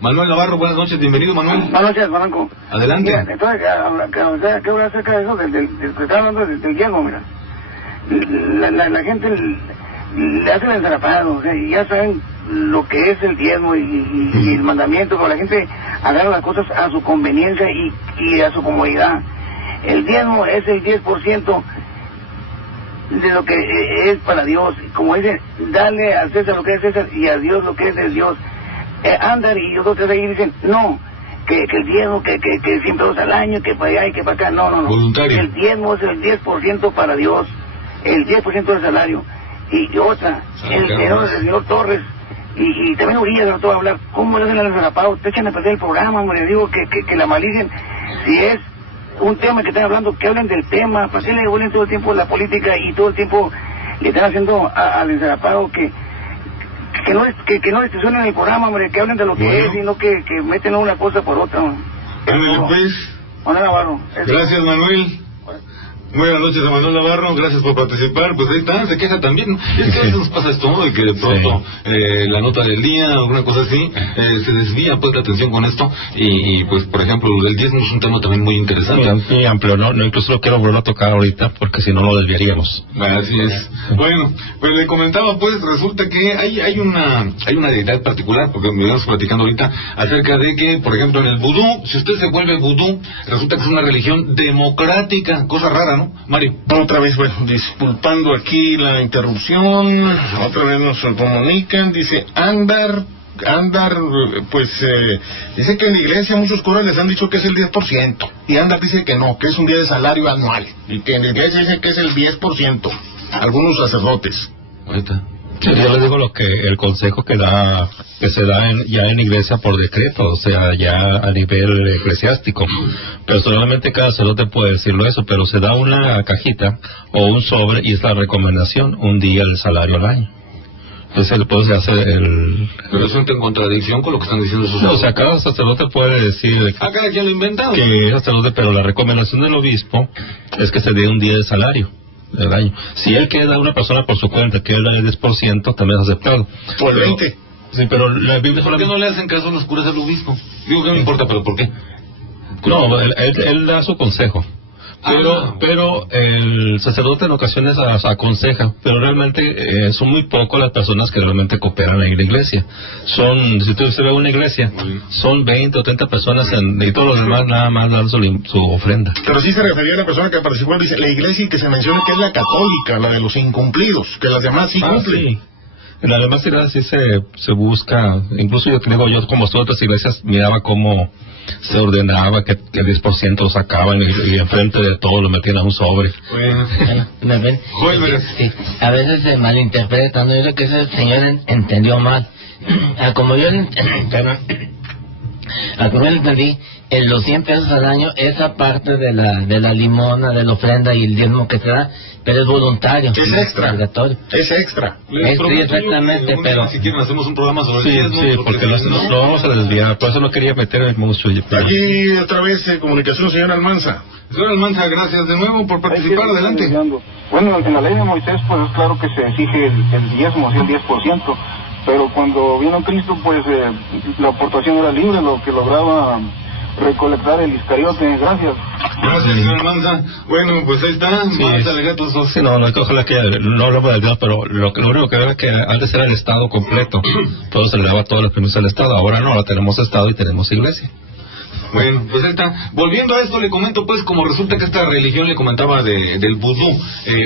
Manuel Navarro, buenas noches, bienvenido, Manuel. Buenas noches, Franco. Adelante. Mira, entonces, ¿qué habla acerca de eso? Que está hablando del hierro, mira. La gente le hace el enzarapado, o sea, y ya saben lo que es el diezmo y el mandamiento, pero la gente agarra las cosas a su conveniencia y a su comodidad. El diezmo es el 10% de lo que es para Dios, como dice, dale a César lo que es César y a Dios lo que es de Dios. Andan y otros ahí dicen, no, que el diezmo, que siempre $100 al año, que para allá y que para acá, no. Voluntario. El diezmo es el 10% para Dios, el 10% del salario. Y otra, el señor Torres y también Urias, no te voy a hablar, ¿cómo le hacen a los zarapagos? Te echan a perder el programa, hombre, digo que la malicen, si es un tema que están hablando, que hablen del tema, ¿para qué le vuelven todo el tiempo la política y todo el tiempo y están haciendo al encerapado que no distorsionen el programa, hombre, que hablen de lo que es y no que meten una cosa por otra. Pues, Manuel Navarro. Gracias, Manuel. Buenas noches a Manuel Navarro, gracias por participar. Pues ahí está, se queja también. Es que a veces nos pasa esto, ¿no? De que de pronto la nota del día, alguna cosa así, se desvía pues la atención con esto. Y pues, por ejemplo, lo del diezmo es un tema también muy interesante. Muy amplio, ¿no? Incluso lo quiero volver a tocar ahorita, porque si no lo desviaríamos. Así es. Bueno, pues le comentaba, pues resulta que hay una deidad particular, porque me íbamos platicando ahorita acerca de que, por ejemplo, en el vudú, si usted se vuelve vudú, resulta que es una religión democrática, cosa rara, ¿no, Mario? Otra vez, bueno, disculpando aquí la interrupción, otra vez nos comunican, dice Andar, pues dice que en la iglesia muchos curas les han dicho que es el 10%, y Andar dice que no, que es un día de salario anual, y que en la iglesia dice que es el 10%, algunos sacerdotes. Ahorita. Yo les digo el consejo que se da ya en iglesia por decreto, o sea, ya a nivel eclesiástico. Personalmente cada sacerdote puede decirlo eso, pero se da una cajita o un sobre y es la recomendación, un día del salario al año. Entonces él puede hacer Pero eso entra en contradicción con lo que están diciendo sus... No, o sea, cada sacerdote puede decir... cada quien lo inventado. Que es sacerdote, pero la recomendación del obispo es que se dé un día de salario del año. Si él queda una persona por su cuenta que él da el 10%, también es aceptado. Por 20. Sí, pero la Biblia... ¿Por qué no le hacen caso a los curas al obispo? Digo que no importa, pero ¿por qué? No, él da su consejo. Pero el sacerdote en ocasiones aconseja, pero realmente son muy pocos las personas que realmente cooperan en la iglesia. Si usted ve una iglesia, son 20 o 30 personas y todos los demás nada más dan su ofrenda. Pero sí se refería a la persona que participó, dice, la iglesia y que se menciona que es la católica, la de los incumplidos, que las demás sí cumplen. Sí. En las demás iglesias sí se busca, incluso yo como estuve en otras iglesias, miraba cómo se ordenaba que el 10% lo sacaban y enfrente de todo lo metían a un sobre. Bueno, ¿me ven? Sí, a veces se malinterpreta, ¿no? Yo creo que ese señor entendió mal. Como yo entendí, en los 100 pesos al año, esa parte de la limona, de la ofrenda y el diezmo que se da, pero es voluntario. Es extra. Obligatorio. Es extra. Sí, exactamente, pero... Si quieren hacemos un programa sobre el diezmo. Sí, porque lo vamos a desviar, por eso no quería meter mucho. Aquí otra vez comunicación, señor Almanza. Señor Almanza, gracias de nuevo por participar, adelante. Bueno, en la ley de Moisés, pues es claro que se exige el diezmo, el 10%, pero cuando vino Cristo, pues la aportación era libre, lo que lograba recolectar el Iscariote. Gracias. Gracias, señor Almanza. Bueno, pues ahí está, más alegatos. Sí, ojalá que no hablamos del Dios, pero lo único que veo es que antes era el Estado completo, todo se le daba todos los permisos al Estado, ahora no, ahora tenemos Estado y tenemos iglesia. Bueno, pues ahí está. Volviendo a esto, le comento pues como resulta que esta religión, le comentaba del vudú,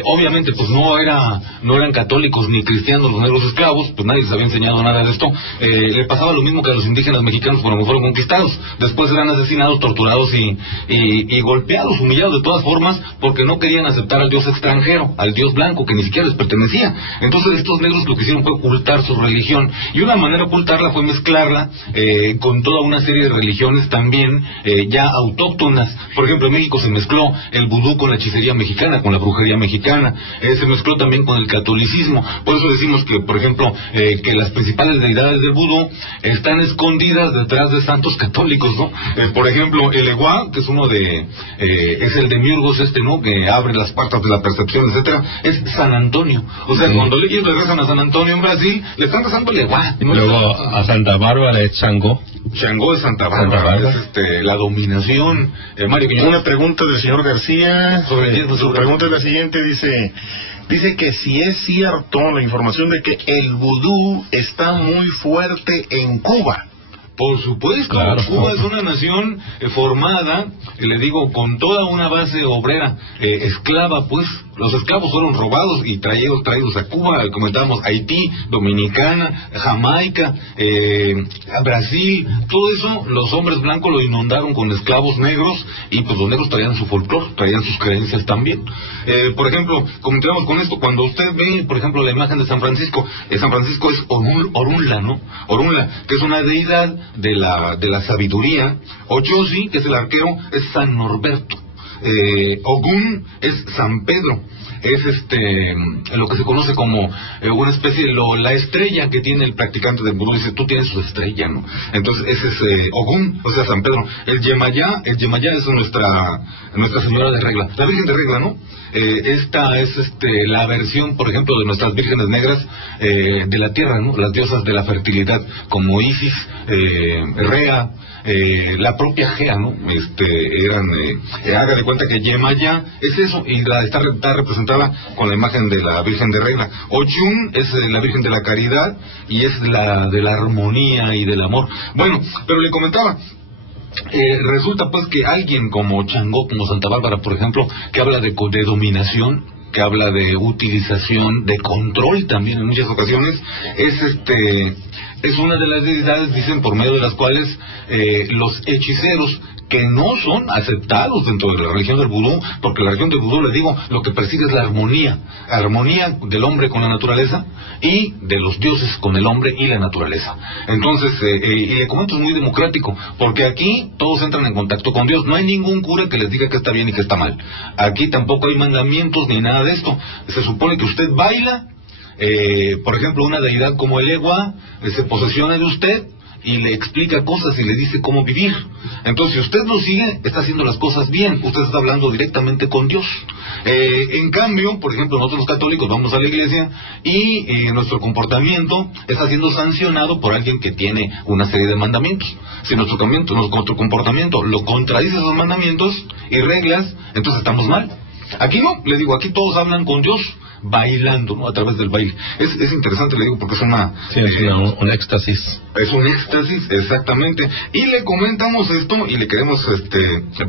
obviamente pues no eran católicos ni cristianos los negros esclavos, pues nadie les había enseñado nada de esto. Le pasaba lo mismo que a los indígenas mexicanos cuando fueron conquistados. Después eran asesinados, torturados y golpeados, humillados de todas formas, porque no querían aceptar al dios extranjero, al dios blanco que ni siquiera les pertenecía. Entonces estos negros lo que hicieron fue ocultar su religión, y una manera de ocultarla fue mezclarla con toda una serie de religiones también ya autóctonas. Por ejemplo, en México se mezcló el vudú con la hechicería mexicana, con la brujería mexicana, se mezcló también con el catolicismo. Por eso decimos que, por ejemplo, que las principales deidades del vudú están escondidas detrás de santos católicos, ¿no? Por ejemplo, el Eguá, que es es el de Miurgos, ¿no? Que abre las puertas de la percepción, etcétera, es San Antonio. O sea, cuando ellos le rezan a San Antonio en Brasil, le están rezando el Eguá. Luego a Santa Bárbara es Changó. Changó es Santa Bárbara. Es la dominación. Mario, una pregunta del señor García. Su pregunta es la siguiente, dice que si es cierto la información de que el vudú está muy fuerte en Cuba. Por supuesto, claro. Cuba es una nación formada, le digo, con toda una base obrera, esclava, pues. Los esclavos fueron robados y traídos a Cuba, comentábamos Haití, Dominicana, Jamaica, Brasil, todo eso los hombres blancos lo inundaron con esclavos negros, y pues los negros traían su folclore, traían sus creencias también. Por ejemplo, comentábamos con esto, cuando usted ve, por ejemplo, la imagen de San Francisco es Orunla, ¿no? Orunla, que es una deidad de la sabiduría. Ochosi, que es el arquero, es San Norberto. Ogún es San Pedro. es lo que se conoce como una especie de la estrella que tiene el practicante del vudú. Dice, tú tienes su estrella, ¿no? Entonces ese es Ogún, o sea, San Pedro. El Yemayá es nuestra señora de regla, la Virgen de regla, ¿no? Esta es la versión, por ejemplo, de nuestras vírgenes negras de la tierra, ¿no? Las diosas de la fertilidad, como Isis, Rea, la propia Gea, ¿no? Haga de cuenta que Yemayá es eso, y está representada con la imagen de la Virgen de regla. Ochun es la Virgen de la caridad y es la de la armonía y del amor. Bueno, pero le comentaba, resulta pues que alguien como Changó, como Santa Bárbara, por ejemplo, que habla de dominación, que habla de utilización, de control también en muchas ocasiones, es una de las deidades, dicen, por medio de las cuales los hechiceros que no son aceptados dentro de la religión del vudú, porque la religión del vudú, les digo, lo que persigue es la armonía del hombre con la naturaleza y de los dioses con el hombre y la naturaleza. Entonces, y le comento, es muy democrático, porque aquí todos entran en contacto con Dios, no hay ningún cura que les diga que está bien y que está mal. Aquí tampoco hay mandamientos ni nada de esto. Se supone que usted baila, por ejemplo, una deidad como el Egua se posesiona de usted y le explica cosas y le dice cómo vivir. Entonces, si usted lo sigue, está haciendo las cosas bien, usted está hablando directamente con Dios. En cambio, por ejemplo, nosotros los católicos vamos a la iglesia y nuestro comportamiento está siendo sancionado por alguien que tiene una serie de mandamientos. Si nuestro comportamiento lo contradice esos mandamientos y reglas, entonces estamos mal. Aquí no, le digo, aquí todos hablan con Dios bailando, ¿no? A través del baile. Es interesante, le digo, porque es un éxtasis. Es un éxtasis, exactamente. Y le comentamos esto y le queremos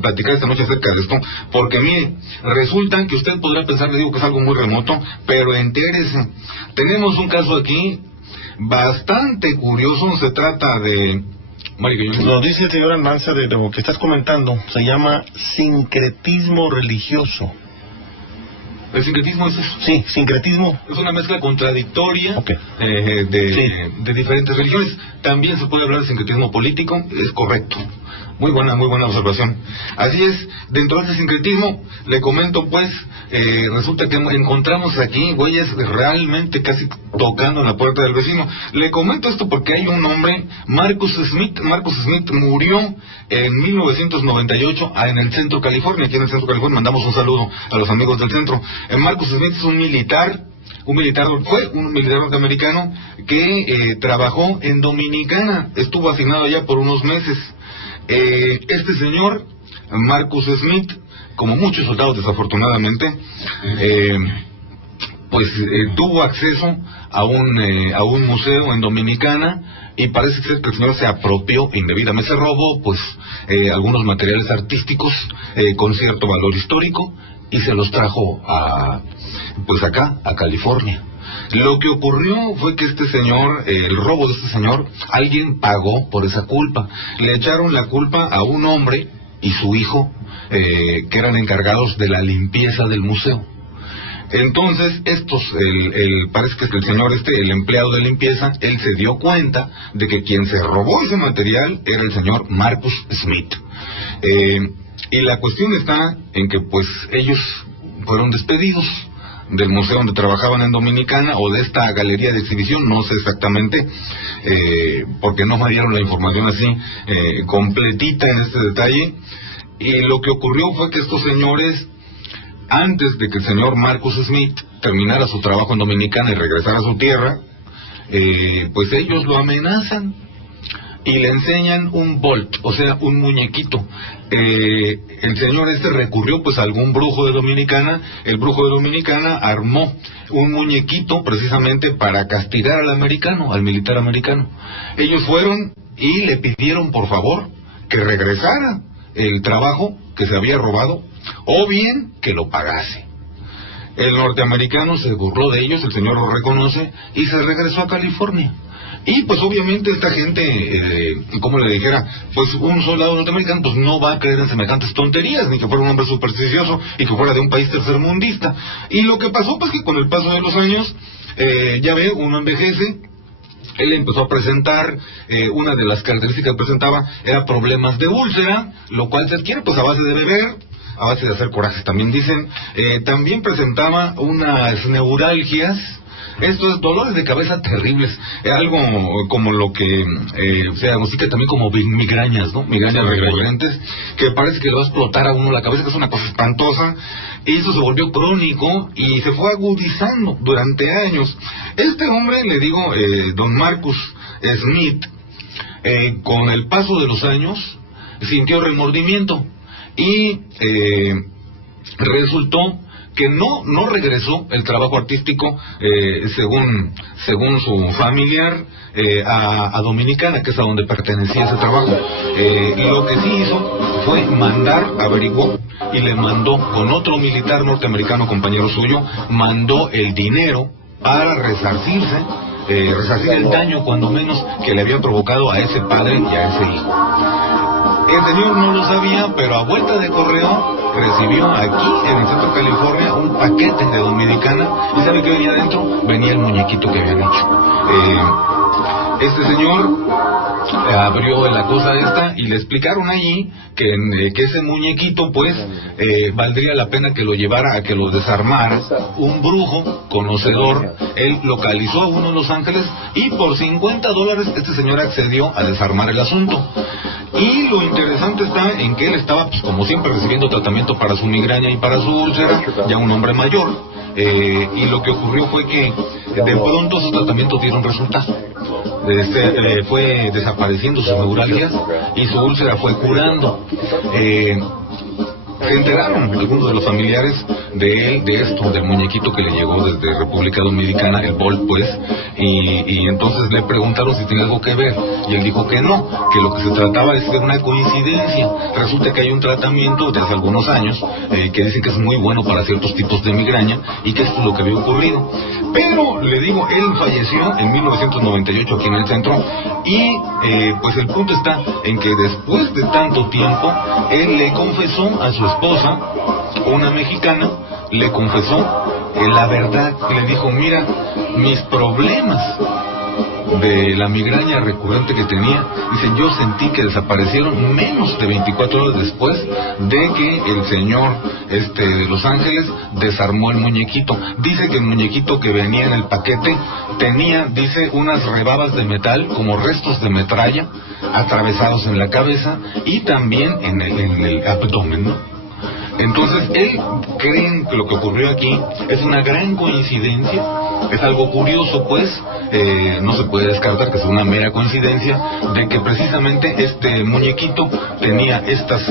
platicar esta noche acerca de esto, porque mire, resulta que usted podrá pensar, le digo, que es algo muy remoto, pero entérese. Tenemos un caso aquí bastante curioso, se trata de... Nos dice el señor Almanza de lo que estás comentando, se llama sincretismo religioso. ¿El sincretismo es eso? Sí, sincretismo. Es una mezcla contradictoria de diferentes religiones. También se puede hablar de sincretismo político, es correcto. Muy buena observación. Así es, dentro de ese sincretismo, le comento pues, resulta que encontramos aquí huellas realmente casi tocando en la puerta del vecino. Le comento esto porque hay un hombre, Marcus Smith. Marcus Smith murió en 1998 en el centro California. Aquí en el centro California mandamos un saludo a los amigos del centro. Marcus Smith es un militar norteamericano que trabajó en Dominicana, estuvo asignado allá por unos meses. Este señor, Marcus Smith, como muchos soldados desafortunadamente, tuvo acceso a un museo en Dominicana y parece ser que el señor se apropió indebidamente, se robó algunos materiales artísticos con cierto valor histórico y se los trajo acá, a California. Lo que ocurrió fue que el robo de este señor, alguien pagó por esa culpa. Le echaron la culpa a un hombre y su hijo, que eran encargados de la limpieza del museo. Entonces, parece que el señor el empleado de limpieza, él se dio cuenta de que quien se robó ese material era el señor Marcus Smith. Y la cuestión está en que ellos fueron despedidos del museo donde trabajaban en Dominicana, o de esta galería de exhibición, no sé exactamente, porque no me dieron la información así completita en este detalle. Y lo que ocurrió fue que estos señores, antes de que el señor Marcus Smith terminara su trabajo en Dominicana y regresara a su tierra, ellos lo amenazan y le enseñan un bolt, o sea, un muñequito. El señor recurrió a algún brujo de Dominicana. El brujo de Dominicana armó un muñequito precisamente para castigar al militar americano. Ellos fueron y le pidieron por favor que regresara el trabajo que se había robado, o bien que lo pagase. El norteamericano se burló de ellos, el señor lo reconoce y se regresó a California. Y obviamente esta gente, como le dijera, un soldado norteamericano no va a creer en semejantes tonterías, ni que fuera un hombre supersticioso y que fuera de un país tercermundista. Y lo que pasó que con el paso de los años, ya ve, uno envejece. Él empezó a presentar, una de las características que presentaba era problemas de úlcera, lo cual se adquiere a base de beber, a base de hacer corajes, también dicen. También presentaba unas neuralgias. Esto es dolores de cabeza terribles, algo como lo que se diagnostica también como migrañas, ¿no? Migrañas recurrentes, que parece que le va a explotar a uno la cabeza, que es una cosa espantosa, y eso se volvió crónico y se fue agudizando durante años. Este hombre, le digo, don Marcus Smith, con el paso de los años, sintió remordimiento y resultó que no regresó el trabajo artístico, según su familiar, a Dominicana, que es a donde pertenecía ese trabajo. Lo que sí hizo fue averiguó y le mandó con otro militar norteamericano, compañero suyo, mandó el dinero para resarcir el daño, cuando menos, que le había provocado a ese padre y a ese hijo. El señor no lo sabía, pero a vuelta de correo recibió aquí en el centro de California un paquete de Dominicana, y ¿sabe qué venía dentro? Venía el muñequito que habían hecho. Este señor abrió la cosa esta y le explicaron allí que ese muñequito pues valdría la pena que lo llevara a que lo desarmara un brujo conocedor. Él localizó a uno en Los Ángeles y por $50 este señor accedió a desarmar el asunto. Y lo interesante está en que él estaba, pues, como siempre, recibiendo tratamiento para su migraña y para su úlcera, ya un hombre mayor, y lo que ocurrió fue que de pronto sus tratamientos dieron resultado. Fue desapareciendo sus neuralgias y su úlcera fue curando. Se enteraron algunos de los familiares de él, de esto, del muñequito que le llegó desde República Dominicana, el Bolt, pues, y entonces le preguntaron si tenía algo que ver, y él dijo que no, que lo que se trataba es de una coincidencia. Resulta que hay un tratamiento desde hace algunos años que dicen que es muy bueno para ciertos tipos de migraña, y que esto es lo que había ocurrido. Pero, le digo, él falleció en 1998 aquí en el centro, y pues el punto está en que después de tanto tiempo, él le confesó a su esposa, una mexicana, le confesó la verdad, y le dijo: mira, mis problemas de la migraña recurrente que tenía, dice, yo sentí que desaparecieron menos de 24 horas después de que el señor de Los Ángeles desarmó el muñequito. Dice que el muñequito que venía en el paquete tenía, dice, unas rebabas de metal, como restos de metralla, atravesados en la cabeza y también en el abdomen, ¿no? Entonces, él cree que lo que ocurrió aquí es una gran coincidencia, es algo curioso, pues, no se puede descartar que sea una mera coincidencia, de que precisamente este muñequito tenía estas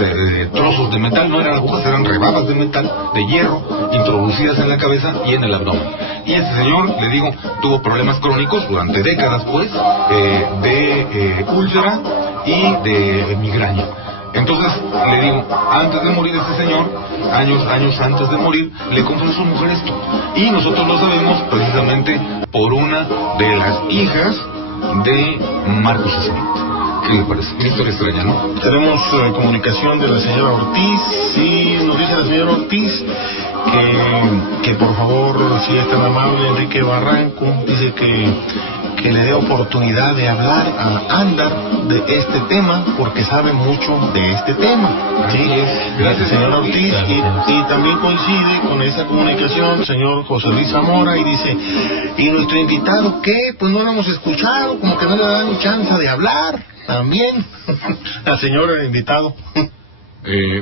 trozos de metal, no eran agujas, eran rebabas de metal, de hierro, introducidas en la cabeza y en el abdomen. Y este señor, le digo, tuvo problemas crónicos durante décadas, pues, de úlcera y de migraña. Entonces, le digo, antes de morir este señor, años antes de morir, le confesó a su mujer esto. Y nosotros lo sabemos precisamente por una de las hijas de Marcus Smith. ¿Qué le parece? Una historia extraña, ¿no? Tenemos comunicación de la señora Ortiz, y nos dice la señora Ortiz que por favor, si es tan amable, Enrique Barranco, dice que le dé oportunidad de hablar a Andar de este tema, porque sabe mucho de este tema. ¿Sí? Gracias, señor Ortiz. Y también coincide con esa comunicación señor José Luis Zamora, y dice, y nuestro invitado, ¿qué? Pues no lo hemos escuchado, como que no le dan chance de hablar también al señor invitado.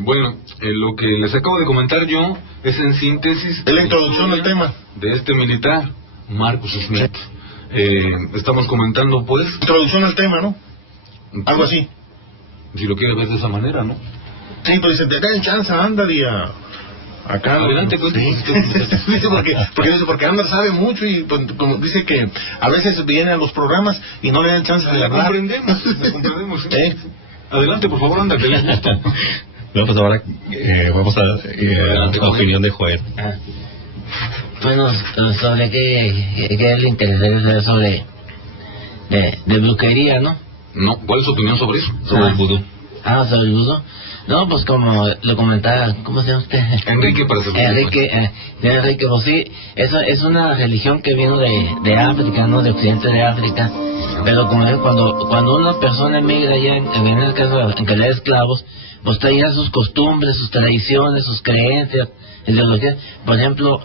Bueno, lo que les acabo de comentar yo es en síntesis la introducción del tema de este militar, Marcus Smith. Estamos comentando, pues, introducción al tema, ¿no? Algo así, si lo quiere ver de esa manera, ¿no? Sí, pues se te dan chance a Andar y acá. Adelante, pues. Sí. porque Andar sabe mucho, y pues, como dice que a veces viene a los programas y no le dan chance de hablar. comprendemos. ¿Sí? Adelante, por favor, Andar, que les gusta. No, pues ahora vamos a la opinión de Joel. Bueno, sobre qué le interesa sobre de brujería, ¿no? No, ¿cuál es su opinión sobre eso? Sobre el vudú. Sobre el vudú. No, pues como lo comentaba, ¿cómo se llama usted? Enrique, para ser Enrique, pues sí, eso es una religión que vino de África, ¿no? De Occidente de África, Pero como es, cuando una persona emigra ya en el caso en calidad de esclavos, pues traía sus costumbres, sus tradiciones, sus creencias, ideologías. Por ejemplo,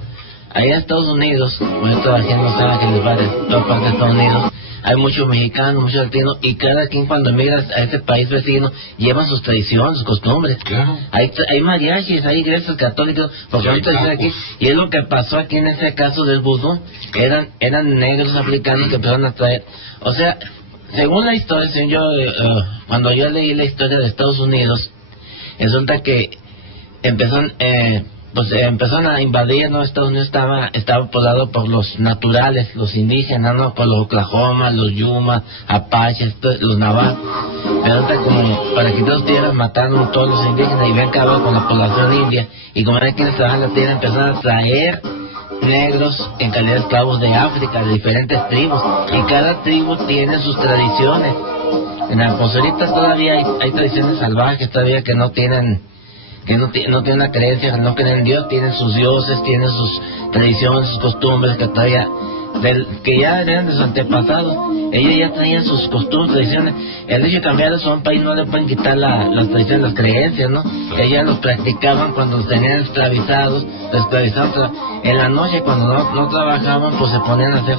allá en Estados Unidos, pues yo trabajé en Los Ángeles, toda parte de Estados Unidos, hay muchos mexicanos, muchos latinos, y cada quien cuando emigra a ese país vecino llevan sus tradiciones, sus costumbres. Claro. Hay mariachis, hay iglesias católicas, porque ahorita dicen aquí, y es lo que pasó aquí en ese caso del vudú, eran negros africanos que empezaron a traer, o sea, según la historia, cuando yo leí la historia de Estados Unidos, resulta que empezaron a invadir, ¿no? Estados Unidos estaba poblado por los naturales, los indígenas, ¿no? Por los Oklahoma, los Yuma, Apaches, los Navajos. Resulta como para quitar las tierras mataron a todos los indígenas y ven que acabó con la población india. Y como eran quienes trabajan la tierra, empezaron a traer negros en calidad de esclavos de África, de diferentes tribus. Y cada tribu tiene sus tradiciones. Pues ahorita todavía hay tradiciones salvajes todavía que no tienen una creencia, no creen en Dios, tienen sus dioses, tienen sus tradiciones, sus costumbres que todavía que ya eran de sus antepasados. Ellos ya traían sus costumbres, tradiciones. El hecho de cambiar eso a un país no le pueden quitar las tradiciones, las creencias, ¿no? Ellos ya los practicaban cuando los tenían esclavizados en la noche cuando no trabajaban, pues se ponían a hacer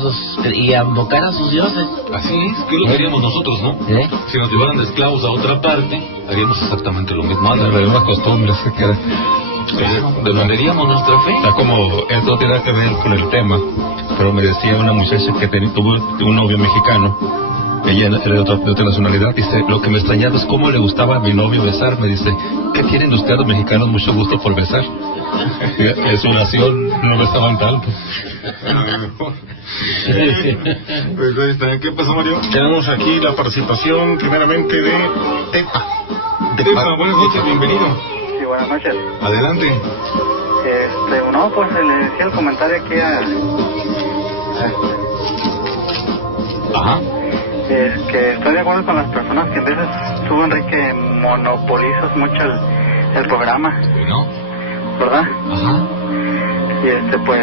y a invocar a sus dioses. Así es, que lo haríamos nosotros, ¿no? Si nos llevaran de esclavos a otra parte, haríamos exactamente lo mismo. Las mismas costumbres que quedan. Defenderíamos nuestra fe. Está como, esto tiene que ver con el tema, pero me decía una muchacha que tuvo un novio mexicano, ella era de otra nacionalidad, dice, lo que me extrañaba es cómo le gustaba a mi novio besar, me dice, ¿qué tienen ustedes los mexicanos mucho gusto por besar? En su nación no besaban tanto. Pues ahí está. ¿Qué pasó, Mario? Tenemos aquí la participación primeramente de Tepa. Tepa, buenas noches, bienvenido. Sí, buenas noches. Adelante. No, pues le decía el comentario aquí Ajá. Es que estoy de acuerdo con las personas que a veces tú, Enrique, monopolizas mucho el programa. ¿No? ¿Verdad? Ajá. Y pues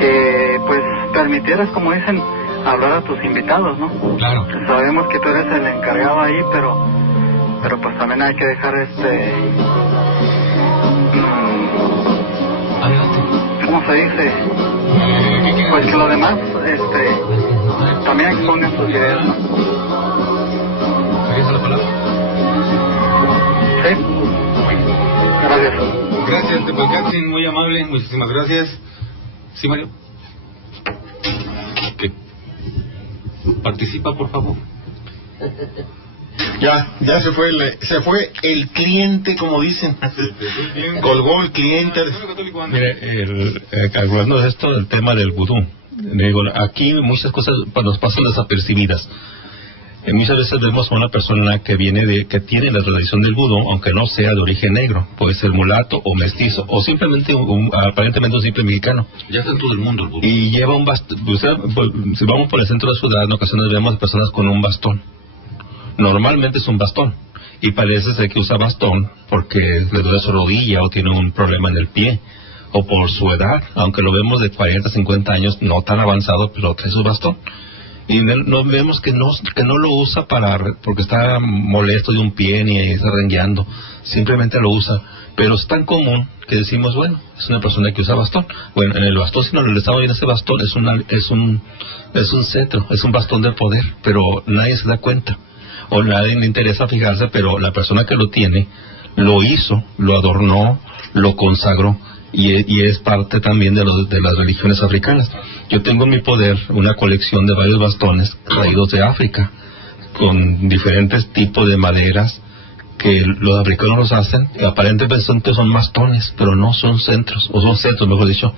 que pues permitieras, como dicen, hablar a tus invitados, ¿no? Claro. Sabemos que tú eres el encargado ahí, pero pues también hay que dejar ¿cómo se dice? Pues que lo demás también expongan sus ideas, ¿no? ¿Quieres la palabra? Sí. Gracias. Gracias, Tepalcatzin, muy amable, muchísimas gracias. Sí, Mario. ¿Qué? Participa, por favor. Ya se fue el cliente, como dicen. Colgó el cliente. Mire, hablando de esto, del tema del vudú, digo, aquí muchas cosas nos pasan desapercibidas. Muchas veces vemos a una persona que que tiene la tradición del vudú, aunque no sea de origen negro, puede ser mulato o mestizo, o simplemente aparentemente un simple mexicano. Ya está en todo el mundo el vudú. Y lleva un bastón. Si vamos por el centro de la ciudad, en ocasiones vemos personas con un bastón. Normalmente es un bastón, y parece ser que usa bastón porque le duele su rodilla o tiene un problema en el pie, o por su edad, aunque lo vemos de 40, 50 años, no tan avanzado, pero trae su bastón. Y no vemos que no lo usa porque está molesto de un pie ni está rengueando, simplemente lo usa. Pero es tan común que decimos, bueno, es una persona que usa bastón. Bueno, en el bastón, si no le estamos viendo ese bastón, es un cetro, es un bastón de poder, pero nadie se da cuenta. O nadie le interesa fijarse, pero la persona que lo tiene, lo hizo, lo adornó, lo consagró, y es parte también de las religiones africanas. Yo tengo en mi poder una colección de varios bastones traídos de África, con diferentes tipos de maderas que los africanos los hacen, y aparentemente son bastones, pero no son centros, o son centros, mejor dicho,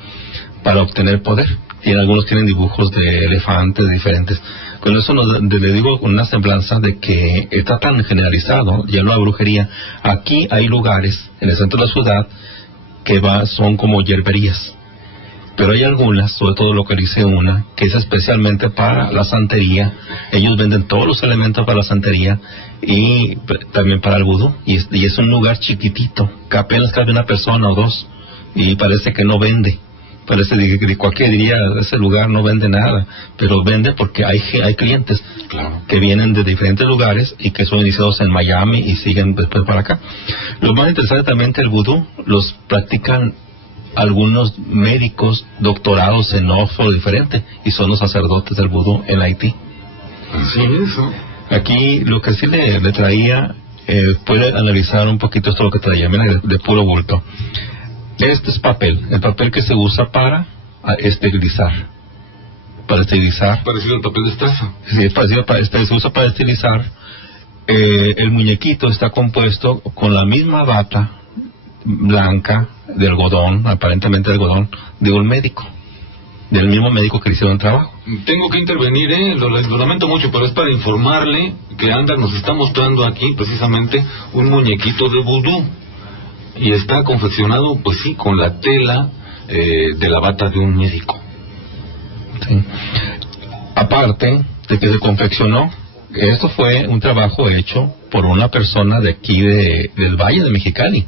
para obtener poder. Y algunos tienen dibujos de elefantes diferentes. Con eso le digo una semblanza de que está tan generalizado, ya no la brujería. Aquí hay lugares en el centro de la ciudad que son como hierberías, pero hay algunas, sobre todo localice una, que es especialmente para la santería. Ellos venden todos los elementos para la santería y también para el vudú, y es un lugar chiquitito, que apenas cabe una persona o dos, y parece que no vende. Parece que cualquier día ese lugar no vende nada, pero vende porque hay clientes que vienen de diferentes lugares y que son iniciados en Miami y siguen después para acá. Lo más interesante también que el vudú los practican algunos médicos doctorados en Oxford diferente y son los sacerdotes del vudú en Haití. Así es. Aquí lo que sí le traía, puede analizar un poquito esto lo que traía, mira, de puro bulto. Este es el papel que se usa para esterilizar. Parecido al papel de estraza. Sí, es parecido, se usa para esterilizar. El muñequito está compuesto con la misma bata blanca de algodón, aparentemente de algodón, de un médico, del mismo médico que le hicieron el trabajo. Tengo que intervenir, lo lamento mucho, pero es para informarle que Ander nos está mostrando aquí precisamente un muñequito de vudú. Y está confeccionado, pues sí, con la tela de la bata de un médico. Sí. Aparte de que se confeccionó, esto fue un trabajo hecho por una persona de aquí del Valle de Mexicali,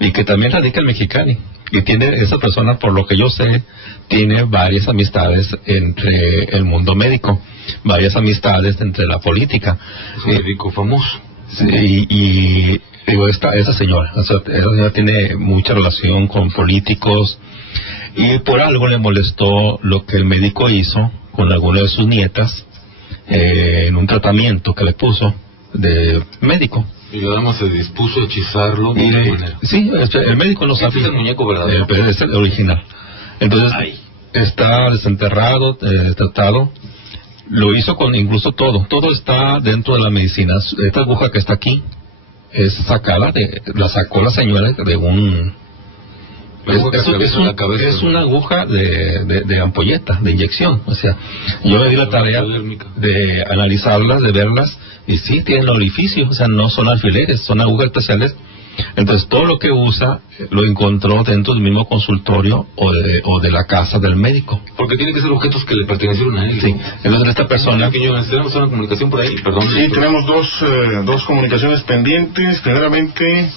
y que también radica en Mexicali. Y tiene esa persona, por lo que yo sé, tiene varias amistades entre el mundo médico, varias amistades entre la política. Es un médico famoso. Sí, y digo, esa señora tiene mucha relación con políticos, y por algo le molestó lo que el médico hizo con alguna de sus nietas en un tratamiento que le puso de médico. Y la dama se dispuso a hechizarlo de una manera. Sí, el médico no sabe. Este es el muñeco verdadero. Pero es el original. Entonces, está desenterrado, tratado. Lo hizo con incluso todo está dentro de la medicina. Esta aguja que está aquí es sacada la sacó la señora de un es una aguja de ampolleta, de inyección. O sea, yo me di la tarea de analizarlas, de verlas, y sí tienen orificios, o sea, no son alfileres, son agujas especiales. Entonces todo lo que usa lo encontró dentro del mismo consultorio o de la casa del médico. Porque tiene que ser objetos que le pertenecieron a él. Sí. Entonces esta persona... Tenemos una comunicación por ahí, perdón. Sí, tenemos dos comunicaciones pendientes. Primeramente,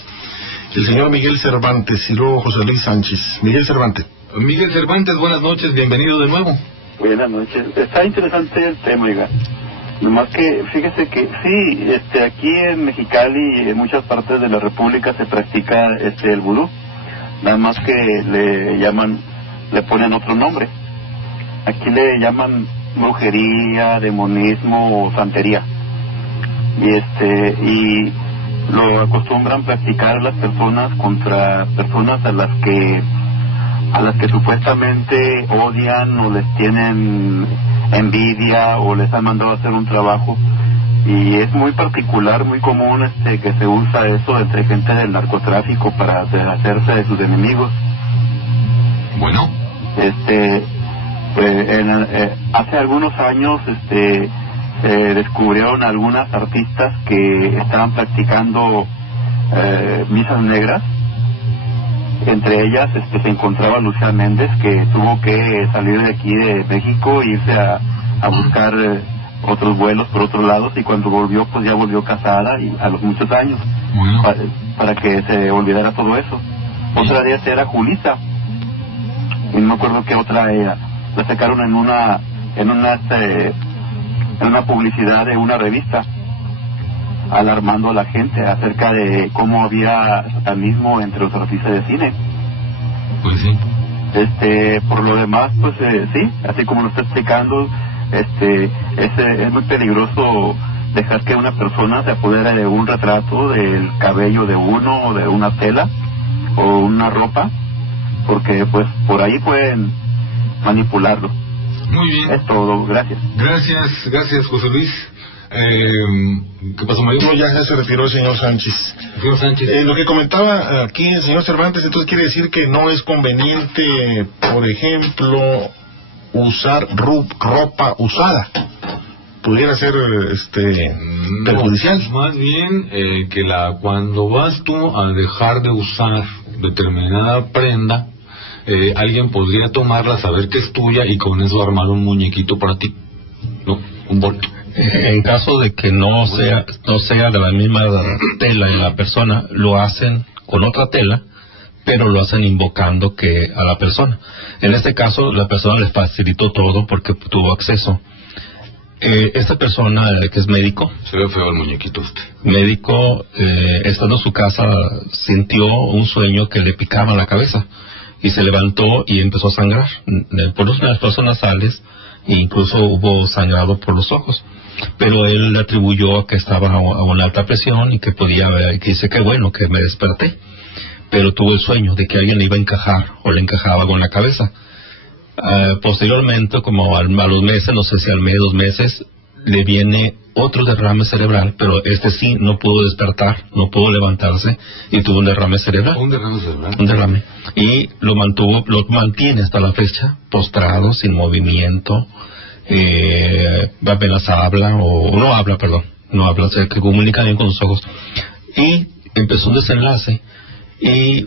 el señor Miguel Cervantes y luego José Luis Sánchez. Miguel Cervantes, buenas noches, bienvenido de nuevo. Buenas noches. Está interesante el tema, oiga. Nomás que, fíjese que sí, aquí en Mexicali y en muchas partes de la República se practica el vudú. Nada más que le ponen otro nombre. Aquí le llaman brujería, demonismo o santería. Y lo acostumbran practicar las personas contra personas a las que supuestamente odian o les tienen envidia o les han mandado a hacer un trabajo, y es muy particular, muy común que se usa eso entre gente del narcotráfico para deshacerse de sus enemigos. Bueno, hace algunos años descubrieron algunas artistas que estaban practicando misas negras. Entre ellas se encontraba Lucía Méndez, que tuvo que salir de aquí de México e irse a buscar otros vuelos por otros lados, y cuando volvió, pues ya volvió casada y a los muchos años, para que se olvidara todo eso. Otra de ellas era Julissa, y no me acuerdo qué otra era. La sacaron en una publicidad de una revista, alarmando a la gente acerca de cómo había satanismo entre los artistas de cine. Pues sí. Por lo demás, pues sí, así como lo está explicando, es muy peligroso dejar que una persona se apodere de un retrato, del cabello de uno, o de una tela o una ropa, porque pues por ahí pueden manipularlo. Muy bien. Es todo, gracias. Gracias José Luis. ¿Qué pasó, Mario? No, ya se retiró el señor Sánchez. Lo que comentaba aquí el señor Cervantes, entonces quiere decir que no es conveniente, por ejemplo, usar ropa usada. Pudiera ser perjudicial. Más bien que cuando vas tú a dejar de usar determinada prenda, alguien podría tomarla, saber que es tuya, y con eso armar un muñequito para ti, ¿no? Un bolso. En caso de que no sea de la misma tela de la persona, lo hacen con otra tela, pero lo hacen invocando que a la persona. En este caso, la persona les facilitó todo porque tuvo acceso. Esta persona que es médico, se ve feo el muñequito este. Médico, estando en su casa, sintió un sueño que le picaba la cabeza y se levantó y empezó a sangrar por unas fosas nasales e incluso hubo sangrado por los ojos. Pero él le atribuyó a que estaba a una alta presión y que podía ver, que dice que bueno, que me desperté. Pero tuvo el sueño de que alguien le iba a encajar o le encajaba algo en la cabeza. Posteriormente, como a los meses, no sé si al mes, 2 meses, le viene otro derrame cerebral, pero este sí no pudo despertar, no pudo levantarse y tuvo un derrame cerebral. ¿Un derrame cerebral? Un derrame. Y lo mantiene hasta la fecha, postrado, sin movimiento, apenas habla, o no habla, se comunica bien con los ojos. Y empezó un desenlace y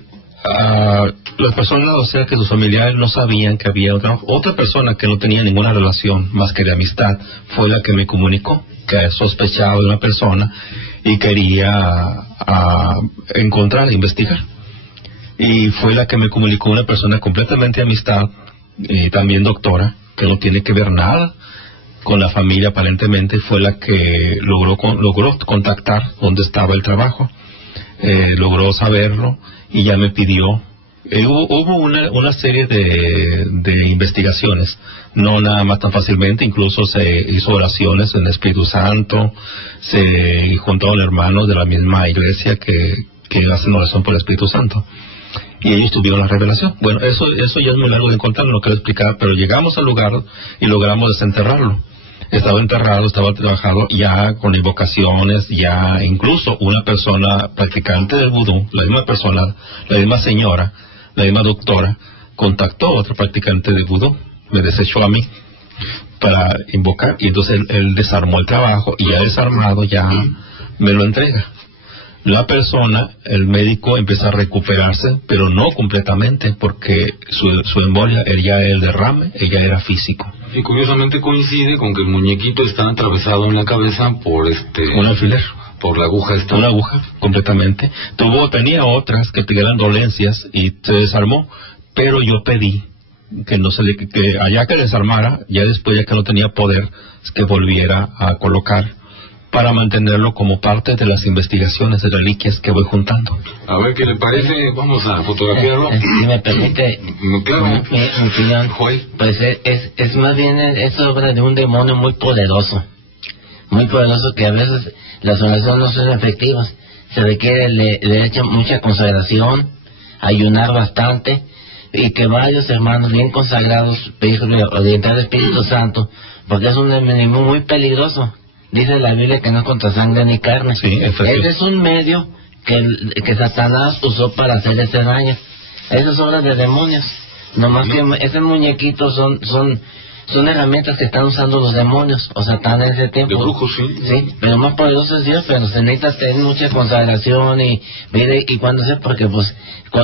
las personas, o sea, que sus familiares no sabían que había otra persona que no tenía ninguna relación más que de amistad, fue la que me comunicó que sospechaba de una persona y quería encontrar, investigar. Y fue la que me comunicó una persona completamente de amistad, también doctora, que no tiene que ver nada con la familia aparentemente, fue la que logró contactar dónde estaba el trabajo. Logró saberlo y ya me pidió. Hubo una serie de investigaciones, no nada más tan fácilmente, incluso se hizo oraciones en el Espíritu Santo, se juntaron hermanos de la misma iglesia que hacen oración por el Espíritu Santo y ellos tuvieron la revelación. Bueno, eso ya es muy largo de contar, no lo quiero explicar, pero llegamos al lugar y logramos desenterrarlo. Estaba enterrado, estaba trabajado ya con invocaciones, ya incluso una persona practicante del vudú, la misma señora, la misma doctora, contactó a otra practicante de vudú, me desechó a mí para invocar, y entonces él desarmó el trabajo y ya desarmado ya me lo entrega. La persona, el médico, empieza a recuperarse, pero no completamente, porque su embolia, el derrame, ella era físico. Y curiosamente coincide con que el muñequito está atravesado en la cabeza por un alfiler. Por la aguja esta. Una aguja, completamente. Tenía otras que eran dolencias y se desarmó, pero yo pedí que allá que desarmara, ya después, ya que no tenía poder, que volviera a colocar, para mantenerlo como parte de las investigaciones de reliquias que voy juntando. A ver qué le parece, vamos a fotografiarlo. Si me permite, claro, mi opinión, pues es más bien es obra de un demonio muy poderoso que a veces las oraciones no son efectivas. Se requiere le echa mucha consagración, ayunar bastante, y que varios hermanos bien consagrados orientar al Espíritu Santo, porque es un enemigo muy peligroso. Dice la Biblia que no es contra sangre ni carne. Sí, ese es un medio que Satanás usó para hacer ese daño. Esas obras de demonios. Nomás que ese muñequito son herramientas que están usando los demonios o Satán en ese tiempo. De brujos, sí. Sí, pero más poderoso es Dios, pero se necesita tener mucha consagración y cuando sé, porque pues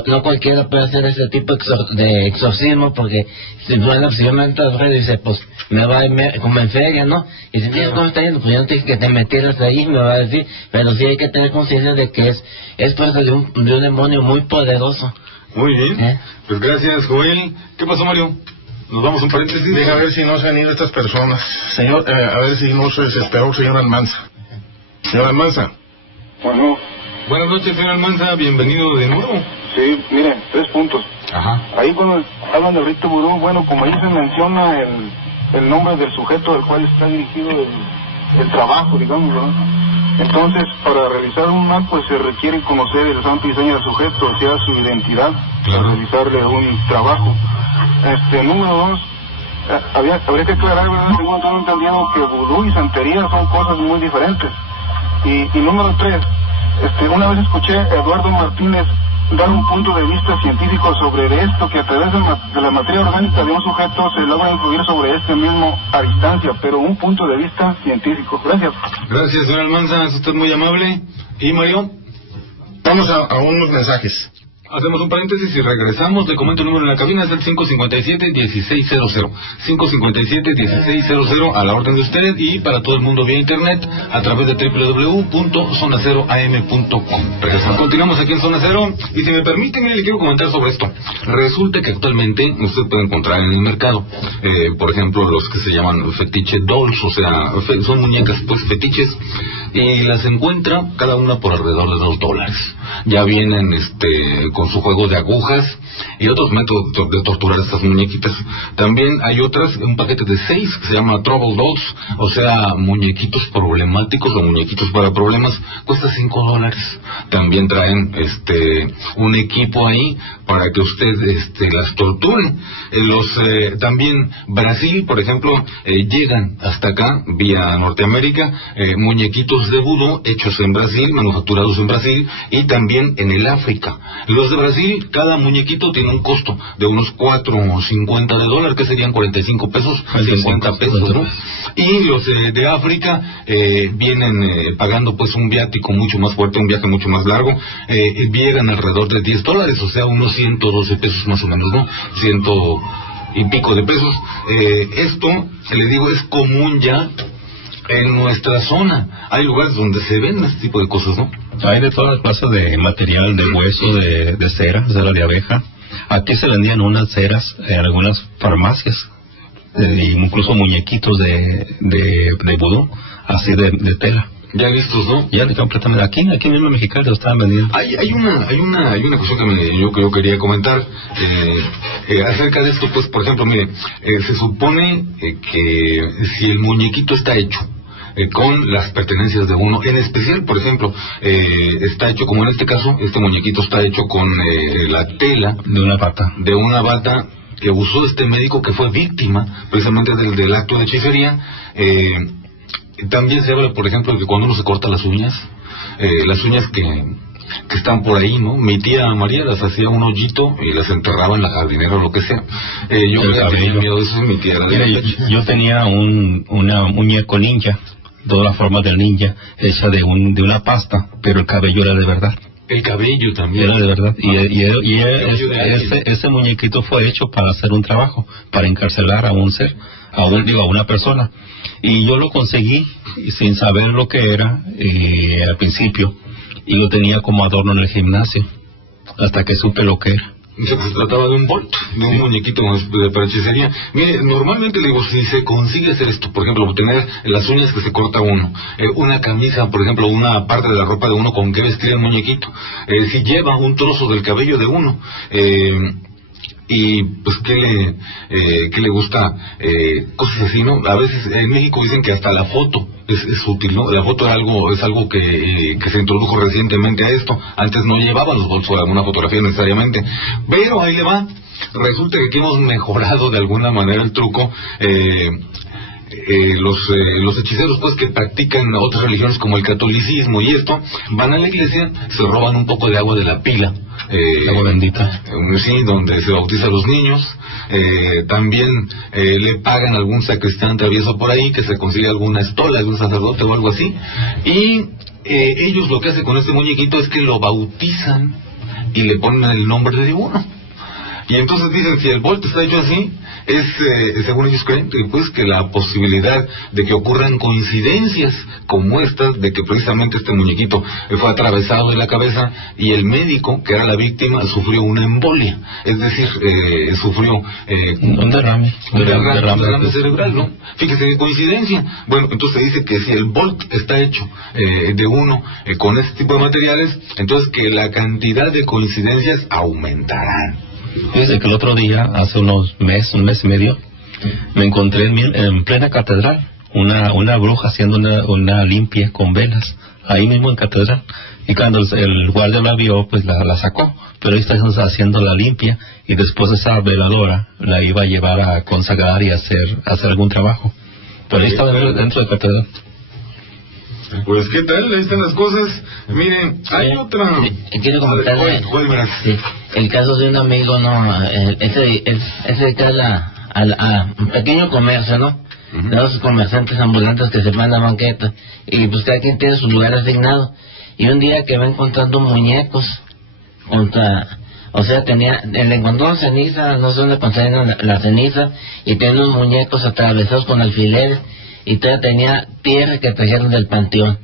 no cualquiera puede hacer ese tipo de exorcismo, porque si yo me entro al rey y dice, pues me va como en feria, ¿no? Y si mira cómo está yendo, pues yo no tengo que te metieras ahí, me va a decir, pero sí hay que tener conciencia de que es parte de un demonio muy poderoso. Muy bien, pues gracias, Joel. ¿Qué pasó, Mario? Nos vamos a un paréntesis. Deja ver si no se han ido estas personas. Señor, a ver si no se desesperó, señor Almanza. Señor Almanza. Bueno. Buenas noches, señor Almanza, bienvenido de nuevo. Sí, mire, 3 puntos. Ajá. Ahí cuando hablan del rito vudú, bueno, como ahí se menciona el nombre del sujeto al cual está dirigido el trabajo, digamos, ¿no? Entonces, para realizar un mal, pues se requiere conocer el santo y seña del sujeto, o sea, su identidad, claro, para realizarle un trabajo. Número 2, habría que aclarar, ¿verdad? Tengo entendido que vudú y santería son cosas muy diferentes. Y número 3, una vez escuché a Eduardo Martínez dar un punto de vista científico sobre esto, que a través de la materia orgánica de un sujeto se logra influir sobre este mismo a distancia, pero un punto de vista científico. Gracias. Gracias, señor Almanza, es usted muy amable. ¿Y Mario? Vamos a unos mensajes. Hacemos un paréntesis y regresamos. Le comento el número en la cabina, es el 557-1600. 557-1600 a la orden de usted y para todo el mundo vía internet a través de www.zonaceroam.com. Continuamos aquí en Zona Cero y si me permiten, le quiero comentar sobre esto. Resulta que actualmente usted puede encontrar en el mercado, por ejemplo, los que se llaman fetiche dolls, o sea, son muñecas pues fetiches, y las encuentra cada una por alrededor de $2. Ya vienen con su juego de agujas y otros métodos de torturar a estas muñequitas. También hay otras, un paquete de 6 que se llama Trouble Dolls, o sea, muñequitos problemáticos o muñequitos para problemas, cuesta $5. También traen un equipo ahí para que usted las torture. También Brasil, por ejemplo, llegan hasta acá vía Norteamérica muñequitos de vudú hechos en Brasil, manufacturados en Brasil, y también en el África. Los de Brasil, cada muñequito tiene un costo de unos $4.50, que serían 45 pesos, 50 pesos, ¿no? Y los de África vienen pagando pues un viático mucho más fuerte, un viaje mucho más largo, llegan alrededor de $10, o sea, unos 112 pesos más o menos, ¿no? 100 y pico de pesos. Esto, le digo, es común ya en nuestra zona. Hay lugares donde se ven este tipo de cosas, ¿no? Hay de todas clases de material, de hueso, de cera de abeja. Aquí se vendían unas ceras en algunas farmacias, incluso muñequitos de vudú, así de tela. Ya listos, ¿no? Ya completamente. Aquí mismo en Mexicali lo estaban vendiendo. Hay una cuestión que yo quería comentar acerca de esto, pues, por ejemplo, mire, se supone que si el muñequito está hecho con las pertenencias de uno, en especial, por ejemplo, está hecho, como en este caso, este muñequito está hecho con la tela de una bata que usó este médico que fue víctima precisamente del acto de hechicería. También se habla, por ejemplo, de que cuando uno se corta las uñas que están por ahí, ¿no? Mi tía María las hacía un hoyito y las enterraba en la jardinera o lo que sea. Yo tenía miedo de eso, mi tía era yo tenía un muñeco ninja, todas las formas del ninja, hecha de una pasta, pero el cabello era de verdad. El cabello también. Era de verdad. Ese muñequito fue hecho para hacer un trabajo, para encarcelar a un ser, a una persona. Y yo lo conseguí sin saber lo que era al principio, y lo tenía como adorno en el gimnasio, hasta que supe lo que era. Se trataba de un bolt, de un muñequito para hechicería. Mire, normalmente le digo, si se consigue hacer esto, por ejemplo, obtener las uñas que se corta uno, una camisa, por ejemplo, una parte de la ropa de uno con que vestir el muñequito, si lleva un trozo del cabello de uno, y pues ¿qué le gusta? Cosas así, ¿no? A veces en México dicen que hasta la foto es útil, ¿no? La foto es algo que se introdujo recientemente a esto. Antes no llevaban los bolsos de alguna fotografía necesariamente, pero ahí le va. Resulta que aquí hemos mejorado de alguna manera el truco. Los hechiceros pues que practican otras religiones como el catolicismo y esto, van a la iglesia, se roban un poco de agua de la pila, agua bendita, sí, donde se bautiza a los niños. También le pagan a algún sacristán travieso por ahí que se consigue alguna estola de un sacerdote o algo así, y ellos lo que hacen con este muñequito es que lo bautizan y le ponen el nombre de uno. Y entonces dicen, si el bolt está hecho así, según ellos creen, pues que la posibilidad de que ocurran coincidencias como estas, de que precisamente este muñequito fue atravesado de la cabeza y el médico, que era la víctima, sufrió una embolia, es decir, sufrió un derrame cerebral, ¿no? Fíjese qué coincidencia. Bueno, entonces se dice que si el bolt está hecho de uno con este tipo de materiales, entonces que la cantidad de coincidencias aumentarán. Fíjese que el otro día, hace un mes y medio, me encontré en plena catedral una bruja haciendo una limpia con velas, ahí mismo en catedral. Y cuando el guardia la vio, pues la sacó, pero ahí está haciendo la limpia, y después esa veladora la iba a llevar a consagrar y hacer algún trabajo. Pero ahí estaba dentro de catedral. Pues qué tal, ahí están las cosas. Miren, hay otra. Quiero comentarle el caso de un amigo, no, ese dedica a un pequeño comercio, ¿no? De los comerciantes ambulantes que se van a banqueta, y pues cada quien tiene su lugar asignado. Y un día que va encontrando muñecos O sea, le encontró ceniza, no sé dónde conseguían la ceniza, y tenía unos muñecos atravesados con alfileres, y todavía tenía tierra que trajeron del panteón.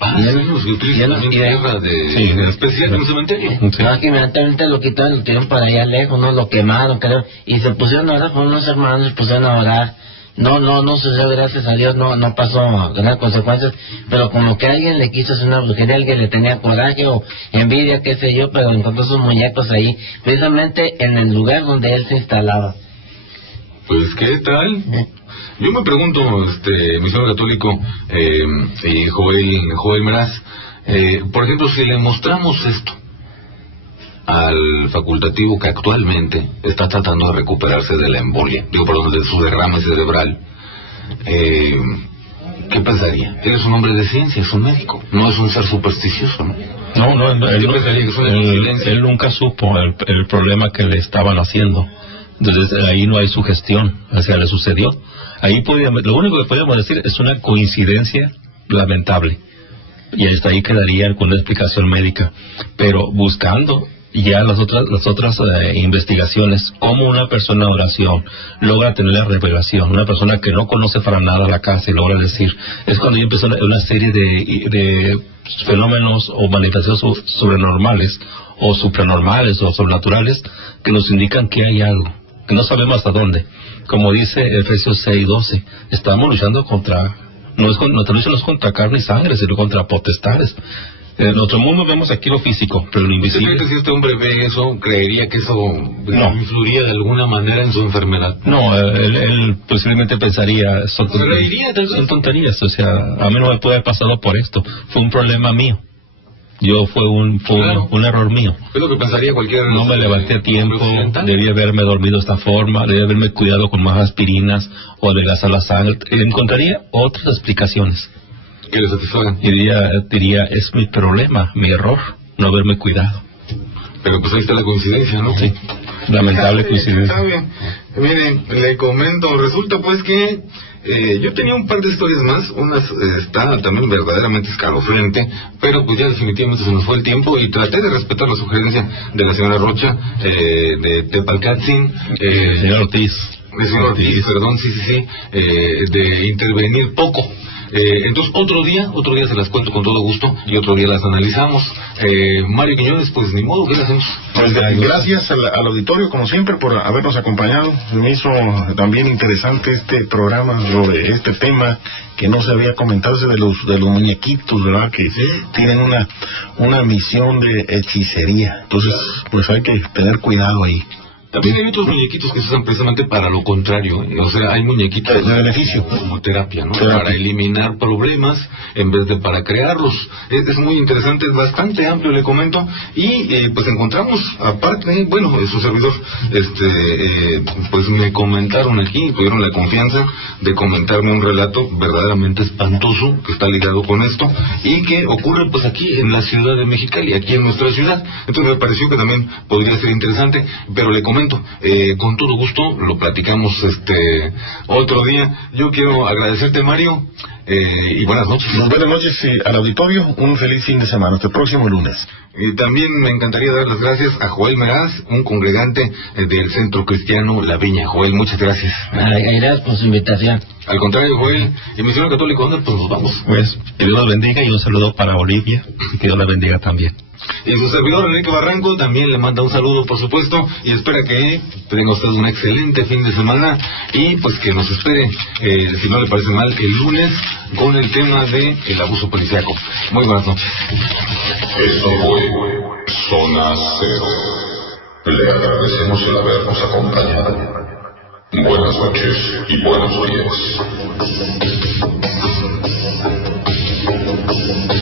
Los que utilizan también tierra de especial en el cementerio. No, que inmediatamente lo quitaron, lo tiraron para allá lejos, no lo quemaron, creo, y se pusieron a orar con unos hermanos, se pusieron a orar. No sucedió, gracias a Dios, no pasó grandes consecuencias, pero como que alguien le quiso hacer una brujería, alguien le tenía coraje o envidia, qué sé yo, pero encontró sus muñecos ahí, precisamente en el lugar donde él se instalaba. Pues, ¿qué tal? Yo me pregunto, misionero católico, Joel Meraz, por ejemplo, si le mostramos esto al facultativo que actualmente está tratando de recuperarse de la embolia, de su derrame cerebral, ¿qué pensaría? Él es un hombre de ciencia, es un médico, no es un ser supersticioso, ¿no? No, él nunca supo el problema que le estaban haciendo. Entonces ahí no hay sugestión, o sea, le sucedió. Ahí lo único que podríamos decir es una coincidencia lamentable, y hasta ahí quedaría con una explicación médica. Pero buscando ya las otras investigaciones, cómo una persona de oración logra tener la revelación, una persona que no conoce para nada la casa y logra decir, es cuando ya empezó una serie de fenómenos o manifestaciones sobrenormales o supranormales o sobrenaturales que nos indican que hay algo, que no sabemos hasta dónde. Como dice Efesios 6:12, estamos luchando contra, nuestra lucha no es contra carne y sangre, sino contra potestades. En nuestro mundo vemos aquí lo físico, pero lo invisible. ¿Usted cree que si este hombre ve eso, creería que eso influiría de alguna manera en su enfermedad? No, él posiblemente pensaría, son tonterías, o sea, a mí no me puede haber pasado por esto, fue un problema mío. Fue un error mío. Es lo que pensaría cualquiera. No me levanté a tiempo, debía haberme dormido de esta forma, debía haberme cuidado con más aspirinas o adelgazar la sangre. Encontraría otras explicaciones que le satisfagan. Y diría, es mi problema, mi error, no haberme cuidado. Pero pues ahí está la coincidencia, ¿no? Sí, lamentable coincidencia. Está bien. Miren, le comento, resulta pues que yo tenía un par de historias más, una está también verdaderamente escalofriante, pero pues ya definitivamente se nos fue el tiempo y traté de respetar la sugerencia de la señora Rocha, de Tepalcatzin, señor Ortiz. Señor Ortiz, perdón, sí, de intervenir poco. Entonces otro día se las cuento con todo gusto y otro día las analizamos. Mario Quiñones, pues ni modo, ¿qué le hacemos? Pues gracias al auditorio, como siempre, por habernos acompañado. Me hizo también interesante este programa sobre este tema que no se había comentado, de los muñequitos, ¿verdad? Que tienen una misión de hechicería. Entonces, pues hay que tener cuidado ahí. También hay otros muñequitos que se usan precisamente para lo contrario, o sea, hay muñequitos de beneficio, como terapia, ¿no? Para eliminar problemas en vez de para crearlos. Es muy interesante, es bastante amplio, le comento, y pues encontramos, aparte, bueno, su servidor, pues me comentaron aquí, tuvieron la confianza de comentarme un relato verdaderamente espantoso que está ligado con esto y que ocurre pues aquí en la ciudad de Mexicali, aquí en nuestra ciudad. Entonces me pareció que también podría ser interesante, pero le comento, con todo gusto lo platicamos otro día. Yo quiero agradecerte, Mario, y buenas noches. Buenas noches al auditorio, un feliz fin de semana, hasta el próximo lunes. También me encantaría dar las gracias a Joel Meraz, un congregante del Centro Cristiano La Viña. Joel, muchas gracias. Gracias por su invitación. Al contrario, Joel, y misionero católico, ¿dónde pues nos vamos? Pues que Dios los bendiga y un saludo para Olivia, y que Dios la bendiga también. Y su servidor Enrique Barranco también le manda un saludo, por supuesto, y espera que tenga usted un excelente fin de semana y pues que nos espere, si no le parece mal, el lunes con el tema de el abuso policíaco. Muy buenas noches. Esto fue Zona Cero. Le agradecemos el habernos acompañado. Buenas noches y buenos días.